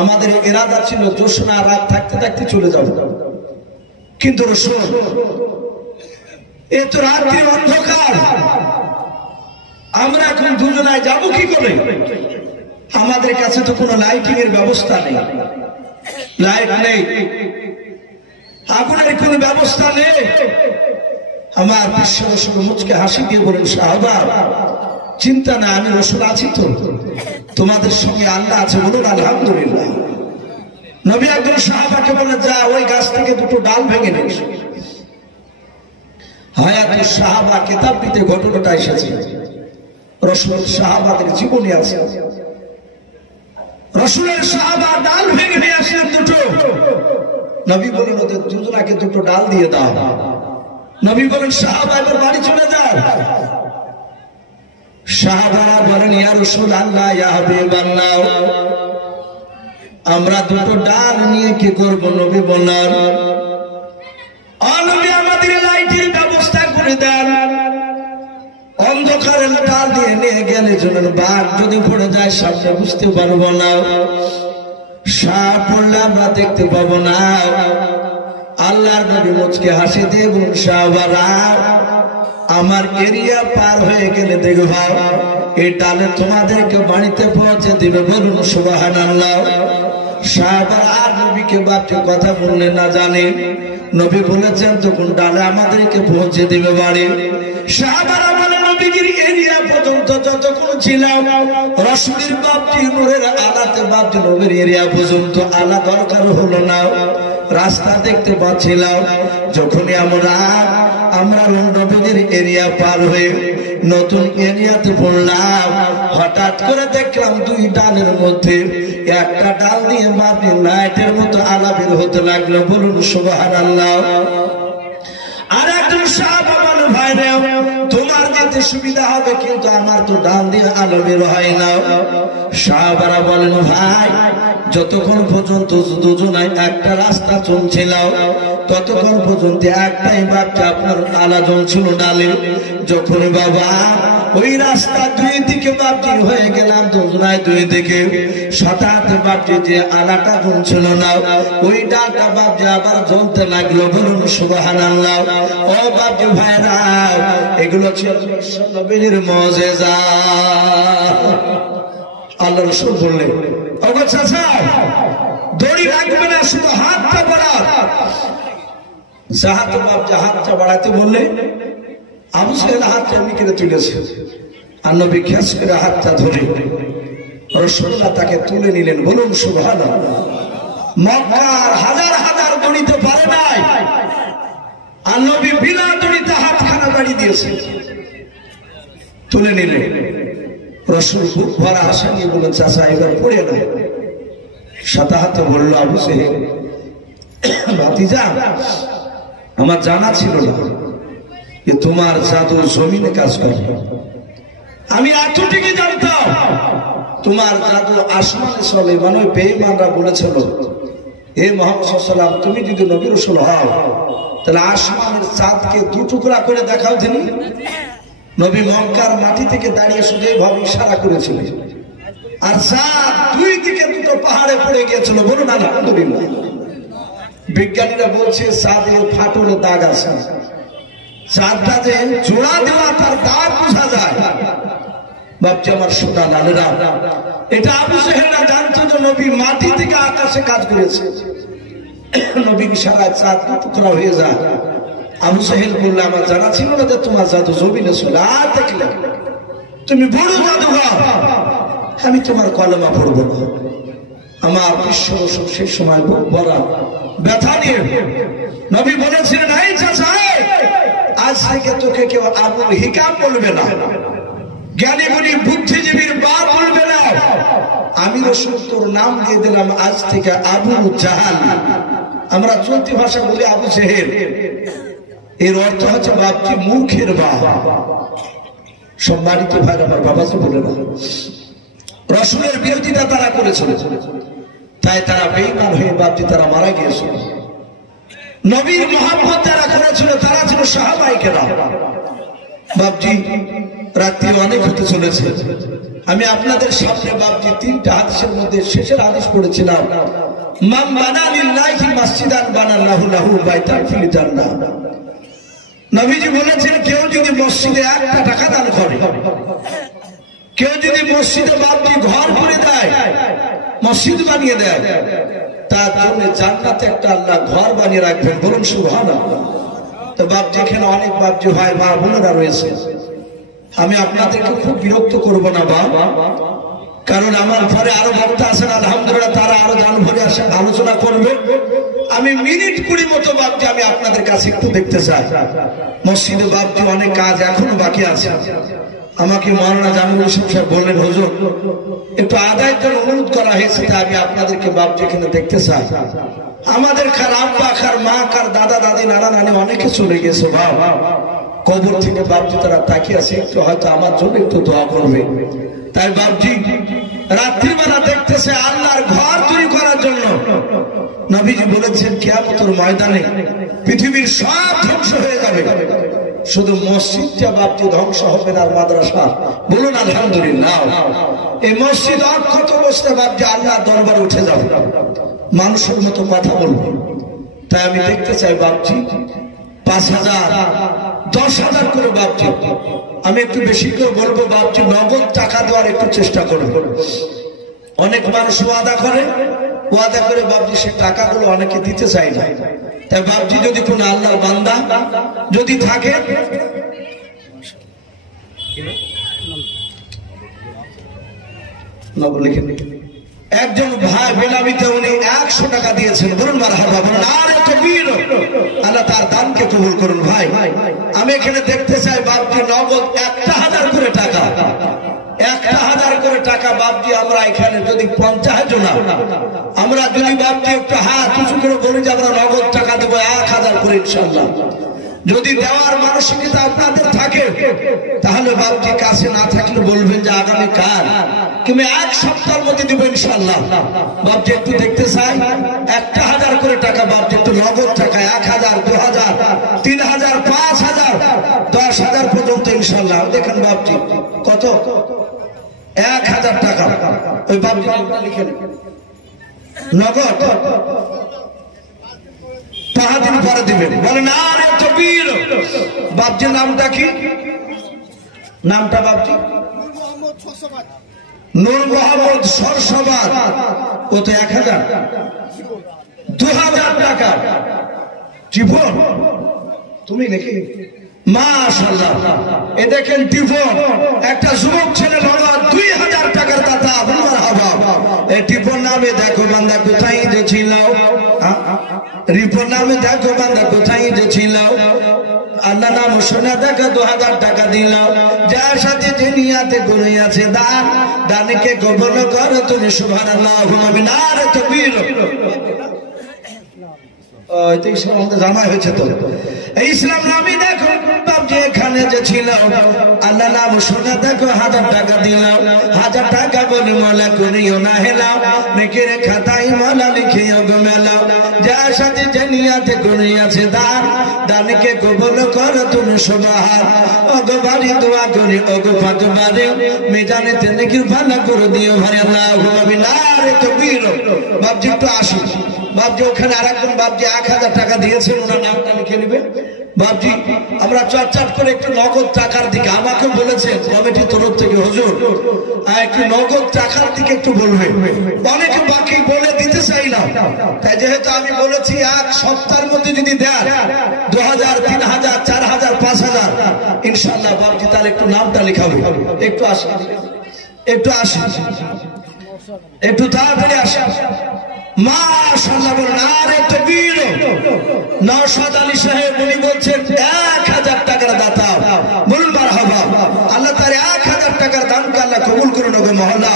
আমাদের ইরাদা ছিল জোছনা রাত থাকতে থাকতে চলে যাব, কিন্তু রাসূল এ তো রাত্রি অন্ধকার, আমরা এখন দুজনায় যাব কি করে? আমাদের কাছে তো কোনো লাইটিং এর ব্যবস্থা নেই, লাইট নেই, আগুনের কোনো ব্যবস্থা নেই। আমার বিশ্ব রাসূল মুচকে হাসি দিয়ে বলেন সাহাবা চিন্তা না, আমি রাসূল আছি তো, তোমাদের সঙ্গে আল্লাহ আছে। বলুন আলহামদুলিল্লাহ। নবী একজন সাহাবাকে বলে যা ওই গাছ থেকে 2টো ডাল ভেঙে নিয়ে এসো। হায়াতুস সাহাবা কিতাবটিতে ঘটনাটা এসেছে, রাসূল সাহাবাদের জীবনী আছে। রাসূলের সাহাবা ডাল ভেঙে নিয়ে আসলেন 2টো, নবী বলেন ওদের দুজনাকে 2টো ডাল দিয়ে দাও। নবী বলেন সাহাবা এবার বাড়ি চলে যাও। সাহাবারা বলেন ইয়া রাসূলুল্লাহ ইয়া হাবিবাল্লাহ আমরা 2টো ডাল নিয়ে কি করব? নবী বললেন নবী আমাদের লাইটের ব্যবস্থা করে দেন, অন্ধকারের ডাল দিয়ে নিয়ে গেলে জনের বাঘ যদি পড়ে যায় সামনে বুঝতে পারবো না, সাপ পড়লে আমরা দেখতে পাবো না। আল্লাহর নবী মুচকে হাসি দিয়ে বলুন সাহাবারা আমার এরিয়া পার হয়ে গেলে দেখবা এই ডালে তোমাদেরকে বাড়িতে পৌঁছে দিবে। বলুন সুবহানাল্লাহ। সাহাবারা আর নবীকে বাপকে কথা বললেন না, জানেন নবী বলেছেন তখন ডালে আমাদেরকে পৌঁছে দিবে বাড়ি। সাহাবারা বলে নবীর এরিয়া পর্যন্ত যতক্ষণ ছিলাম রাসূলের বাপজি নূরের আলাতে বাপজি নবীর এরিয়া পর্যন্ত আলা দরকার হলো না, রাস্তা দেখতে পাচ্ছিলাম। যখনই আমরা নবীর এরিয়া পার হয়ে নতুন এরিয়াতে পড়লাম, হঠাৎ করে দেখলাম 2 ডালের মধ্যে একটা ডাল দিয়ে বাপি লাইটের মতো আলা বের হতে লাগলো। বলুন সুবহানাল্লাহ। আর একজন সাহাবা বলে ভাই রে তোমার তোমার যেতে সুবিধা হবে, কিন্তু আমার তো ডান দিয়ে আলো বের হয় না। সাহাবারা বলেন, ভাই যতক্ষণ পর্যন্ত দুজনায় একটা রাস্তা চলছিল ততক্ষণ পর্যন্ত একটাই বাপটা আপনার আলা জ্বলছিল ডালে। যখন বাবা ওই রাস্তা দুই দিকে বাপটি হয়ে গেলাম, দুজনায় দুই দিকে হঠাৎ বাপটি যে আলাটা জ্বলছিল না, ওই ডালটা বাপটি আবার জ্বলতে লাগলো। বলুন সুবহানাল্লাহ। ও বাপটি ভাইরা, এগুলো ছিল নবীর মুজিজা। আল্লাহ রাসূল বললেন, ওগো চাচা দড়ি লাগবে না, শুধু হাতটা বাড়াও। সাহাত বাপ হাতটা বাড়াতে বললে আবু সাহেব হাতটা এমনি করে তুলেছে, আর নবী খেস করে হাতটা ধরে রাসূলুল্লাহ তাকে তুলে নিলেন। বলুন সুবহানাল্লাহ। মক্কার হাজার হাজার দড়িতে পারে নাই, আর নবী বিনা দড়িতে হাতখানা বাড়িয়ে দিয়েছে, তুলে নিলেন। রাসূল বুক ভরা আশা নিয়ে বললেন, চাচা এবার পড়ে না। সাথে হাতে বলল, আবু সাহেব ভাতিজা, আমার জানা ছিল না যে তোমার জাদু জমিনে কাজ করে। আমি এতটুকু জানতাম তোমার জাদু আসমানে চলে। মানে বেঈমানরা বলেছিল, হে মুহাম্মদ সাল্লাল্লাহু আলাইহি ওয়াসাল্লাম, তুমি যদি নবী রাসূল হও তাহলে আসমানের চাঁদকে দু টুকরা করে দেখাও তিনি। নবী মক্কার মাটি থেকে দাঁড়িয়ে শুধু এইভাবে ইশারা করেছিল, আর চাঁদ দুই দিকে দুটো পাহাড়ে পড়ে গিয়েছিল। বলুন আলহামদুলিল্লাহ। বিজ্ঞানীরা বলছে চাঁদের ফাটলে দাগ আছে, চাঁদটা যে জোড়া দেওয়া তার দাগ বোঝা যায়। বাপজি আমার সোনা লালেরা, এটা আবু জেহেল জানতো যে নবী মাটি থেকে আকাশে কাজ করেছে। নবীর ইশারায় চাঁদ টুকরা হয়ে যায়। আবু জেহেল বললে, আমার জানা ছিল না যে তোমার জাদু জমিনে চলে। আর দেখলে তুমি বড় জাদুঘর, আমি তোমার কলেমা পড়বো না। আমার বিশ্ব রসুল সেই সময় বুক ভরা ব্যথা নিয়ে নবী বলেছিলেন, এই চাচা, আজ থেকে তোকে কেউ আবুল হিকাম বলবে না, জ্ঞানী গুণী বুদ্ধিজীবীর বাপ বলবে না। আমি রসুল তোর নাম দিয়ে দিলাম আজ থেকে আবু জাহাল। আমরা চলতি ভাষা বলি আবু জেহেল, এর অর্থ হচ্ছে বাপজি মূর্খের বাপ। সম্মানিত ভাই আমার বাবাজি বলে না, রসুলের বিরোধিতা তারা করেছিল, তাই তারা বেঈমান হয়ে বাপজি তারা মারা গিয়েছিল। নবীর মুহাব্বত যারা করেছিল তারা ছিল সাহাবায়ে কেরাম। বাপজি রাত্রি অনেক হতে চলেছে, আমি আপনাদের সামনে বাপজি তিনটা হাদিসের মধ্যে শেষের হাদিস পড়েছিলাম, মান বানা লিল্লাহি মাসজিদান বানাল্লাহু লাহু বাইতান ফিল জান্নাহ। নবীজি বলেছেন, কেউ যদি মসজিদে একটা টাকা দান করে, কেউ যদি মসজিদে বাপজি ঘর করে দেয়, মসজিদ বানিয়ে দেয়, তার জন্য জান্নাতে একটা আল্লাহ ঘর বানিয়ে রাখবেন। বলুন সুবহানাল্লাহ। তো বাপজি এখানে অনেক বাপজি ভাই মা বোনেরা রয়েছে, আমি আপনাদেরকে খুব বিরক্ত করব না বাপ, কারণ আমার পরে আরো বক্তা আছেন আলহামদুলিল্লাহ, তারা আরো জান ভরে আসে আলোচনা করবে। আমি মিনিট 20 মতো বাপজি আমি আপনাদের কাছে একটু দেখতে চাই। মসজিদে বাপজি অনেক কাজ এখনো বাকি আছে। আমাকে মাওলানা জামিউল ইসলাম সাহেব বললেন, হুজুর একটু আদায়ের জন্য অনুরোধ করা হয়েছে, তাই আমি আপনাদেরকে বাপজি এখানে দেখতে চাই। আমাদের কার আব্বা, কার মা, কার দাদা দাদি, নানা নানি অনেকে চলে গেছে বাপ, কবর থেকে বাপজি তারা তাকিয়ে আছে, একটু হয়তো আমার জন্য একটু দোয়া করবে। তাই বাপজি রাত্রিবেলা দেখতেছে আল্লাহর ঘর তৈরি করার জন্য। নবীজি বলেছেন, কিয়ামতের ময়দানে পৃথিবীর সব ধ্বংস হয়ে যাবে, শুধু মসজিদটা বাপজি ধ্বংস হবে না, আর মাদ্রাসা। বলুন আলহামদুলিল্লাহ। এই মসজিদ অক্ষত বসতে বাপজি আল্লাহর দরবারে উঠে যাবে, মানুষের মতো কথা বলবো। তাই আমি দেখতে চাই বাপজি 5000 10,000 করে বাপজি, আমি একটু বেশি করে বলবো বাপজি, নগদ টাকা দেওয়ার একটু চেষ্টা করবো। অনেক মানুষ ওয়াদা করে বাপজি সে টাকাগুলো অনেকে দিতে চায় না। তাই বাপজি যদি কোন আল্লাহর বান্দা যদি থাকে, একজন ভাই বেনামিতে উনি 100 টাকা দিয়েছেন। বলুন মারহাবা, বলুন আরে তাকবীর। আল্লাহ তার দানকে কবুল করুন। ভাই আমি এখানে দেখতে চাই বাপজি নগদ 1000 করে টাকা, 1000 করে টাকা বাপজি। আমরা এখানে যদি 50 জন আমরা যদি বাপজি একটু হাত উঁচু করে বলি যে আমরা নগদ টাকা দেবো 1000 করে ইনশাআল্লাহ, যদি দেওয়ার মানসিকতা আপনাদের থাকে তাহলে বাপজি কাছে না থাকলে বলবেন যে আগামী কাল কিংবা এক সপ্তাহের মধ্যে দিব ইনশাআল্লাহ। বাপজি একটু দেখতে চাই 1000 করে টাকা বাপজি একটু নগদ টাকা 1000, 2000, 3000, 5000, 10,000 পর্যন্ত ইনশাআল্লাহ। দেখেন বাপজি কত 1000 টাকা ওই বাপজি লিখে নগদ 5 দিন পরে দিবেন। বলেন আরে তকবীর। বাপজির নামটা কি? নামটা বাপজি নূর মোহাম্মদ সরসবাদ। কত 1000, 2000 টাকা জীবন তুমি নাকি? মাশাআল্লাহ। এ দেখেন টিপন একটা যুবক ছেলে বাবা 2000 টাকার দাতা। মারহাবা। এই টিপন নামে দেখো বান্দা কোথায় গেছিল, রিপন নামে দেখো বান্দা কোথায় গেছিল, আল্লাহ নাম শোনা দেখো 2000 টাকা দিল। যার সাথে যে নিয়াতে গুণ আছে দান, দানকে কবুল করো তুমি সুবহানাল্লাহ। নারে তাকবীর। জামাই হয়েছে তো ইসলাম নামে দেখো বাপজি এখানে যে ছিল আল্লাহ নাম শোনা দেখো 1000 টাকা দিলাম। 1000 টাকা বলে মালা করিও না হেলাও, নেকের খাতায় মালা লিখিও গো মেলাও। যার সাথে যে নিয়াতে গুণ আছে দান, দানকে কবুল করো তুমি সুবহান। ওগো বাড়ি দোয়া করি ওগো পাকবারে মিজানেতে নেকির ভালো করে দিও ভাই আল্লাহু আমিন। নারে তাকবীর। বাপজি একটু আসি। বাপজি ওখানে আরেকজন বাপজি 1000 টাকা দিয়েছেন, ওনার নামটা লিখে নেবে। বাপজি আমরা চটচট করে একটু নগদ টাকার দিকে, আমাকে বলেছেন কমিটির তরফ থেকে হুজুর একটু নগদ টাকার দিকে একটু বলবে। অনেকে বাকি বলে দিতে চাই না, তাই যেহেতু আমি বলেছি এক সপ্তাহের মধ্যে যদি দেন 2000, 3000, 4000, 5000 ইনশাআল্লাহ বাপজি তাহলে একটু নামটা লিখাবে। একটু আসি, একটু আসি, একটু তাড়াতাড়ি আসি। মাশাআল্লাহ। বলেন আরে তাকবীর। নওশাদ আলী সাহেব উনি বলছেন 1000 টাকার দাতা। বলুন মারহাবা। আল্লাহ তাআলা 1000 টাকার দানকে আল্লাহ কবুল করুন ওগো মওলা।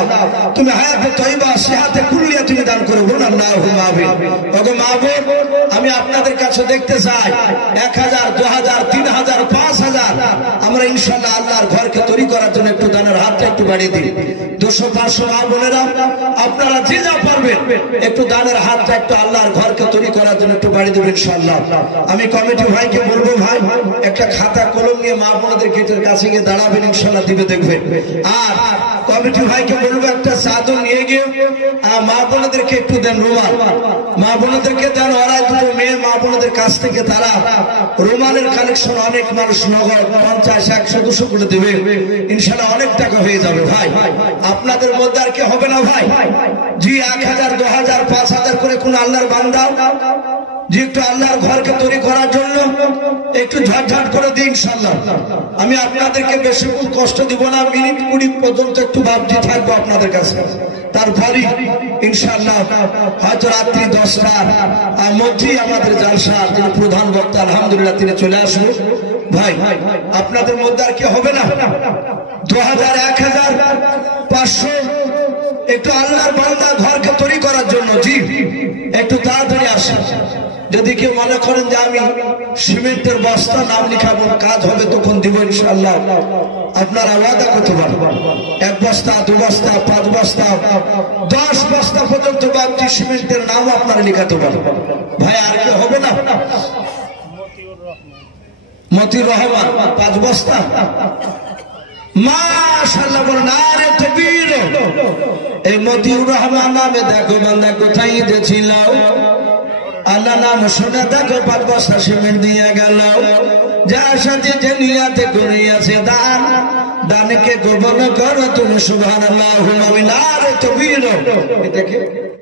তুমি হায়াতে তয়্যিবা সিহাতে কুল্লিয়া তুমি দান করো। বলুন আল্লাহুম্মা আমিন। ওগো মাহবুব আমি আপনাদের কাছে দেখতে চাই 1000, 2000, 3000, 5000 আমরা ইনশাআল্লাহ আল্লাহর ঘরকে তৈরি করার জন্য একটু দানের হাতটা একটু বাড়িয়ে দিই। 200, 500 মা বোনেরা আপনারা যে যা পারবেন একটু দানের হাতটা একটু আল্লাহর ঘরকে তৈরি করার জন্য একটু বাড়িয়ে দেবেন ইনশাআল্লাহ। আমি কমিটি ভাইকে বলবো ভাই একটা খাতা কলম নিয়ে মা বোনদের গেটের কাছে গিয়ে দাঁড়াবেন ইনশাআল্লাহ দিবে দেখবেন। আর কমিটি ভাইকে বলবো একটা চাদর নিয়ে গিয়ে মা বোনদেরকে একটু দেন রুমাল। মা বোনদেরকে দেন। ওরা দুটো মেয়ে মা বোনদের কাছ থেকে তারা রুমালের কালেকশন অনেক মানুষ নগদ 50, 100, 200 করে দেবে ইনশাআল্লাহ অনেক টাকা হয়ে যাবে ভাই। আপনাদের মধ্যে আর কি হবে না ভাই? জি 1000, 2000, 5000 করে কোন আল্লাহর বান্দা যে একটু আল্লাহর ঘরকে তৈরি করার জন্য একটু ঝটঝট করে দিই ইনশাআল্লাহ। আমি আপনাদেরকে বেশি কষ্ট দিব না, মিনিট 20 পর্যন্ত একটু ভাবছি থাকবো আপনাদের কাছে। তারপরে ইনশাআল্লাহ হয়তো রাত্রি 10টার মধ্যেই আমাদের জালসা যিনি প্রধান বক্তা আলহামদুলিল্লাহ তিনি চলে আসবে। ভাই আপনাদের মধ্যে আর কি হবে না? 2000, 1000, 500 একটু আল্লাহর বান্দা ঘরকে তৈরি করার জন্য জি একটু তাড়াতাড়ি আসে। যদি কেউ মনে করেন যে আমি সিমেন্টের বস্তা নাম লিখাবো কাজ হবে তখন দিব ইনশাআল্লাহ, আপনারা ওয়াদা করতে পারেন 1 বস্তা, 2 বস্তা, 5 বস্তা, 10 বস্তা পর্যন্ত বাপজি সিমেন্টের নাম আপনারা লিখাতে পারেন। ভাই আর কি হবে না? মতিউর রহমান 5 বস্তা। মাশাআল্লাহ। বলেন আরে তাকবীর। এই মতিউর রহমান নামে দেখো বান্দা কোথায় গেছিল, আল্লাহ নাম শুনে দেখো 5 বস্তা সিমেন্ট দিয়ে গেল। যার সাথে যে নিয়াতে করিয়াছে দান, দানকে কবুল করো তুমি সুবহানাল্লাহ। আরে তাকবীর। দেখে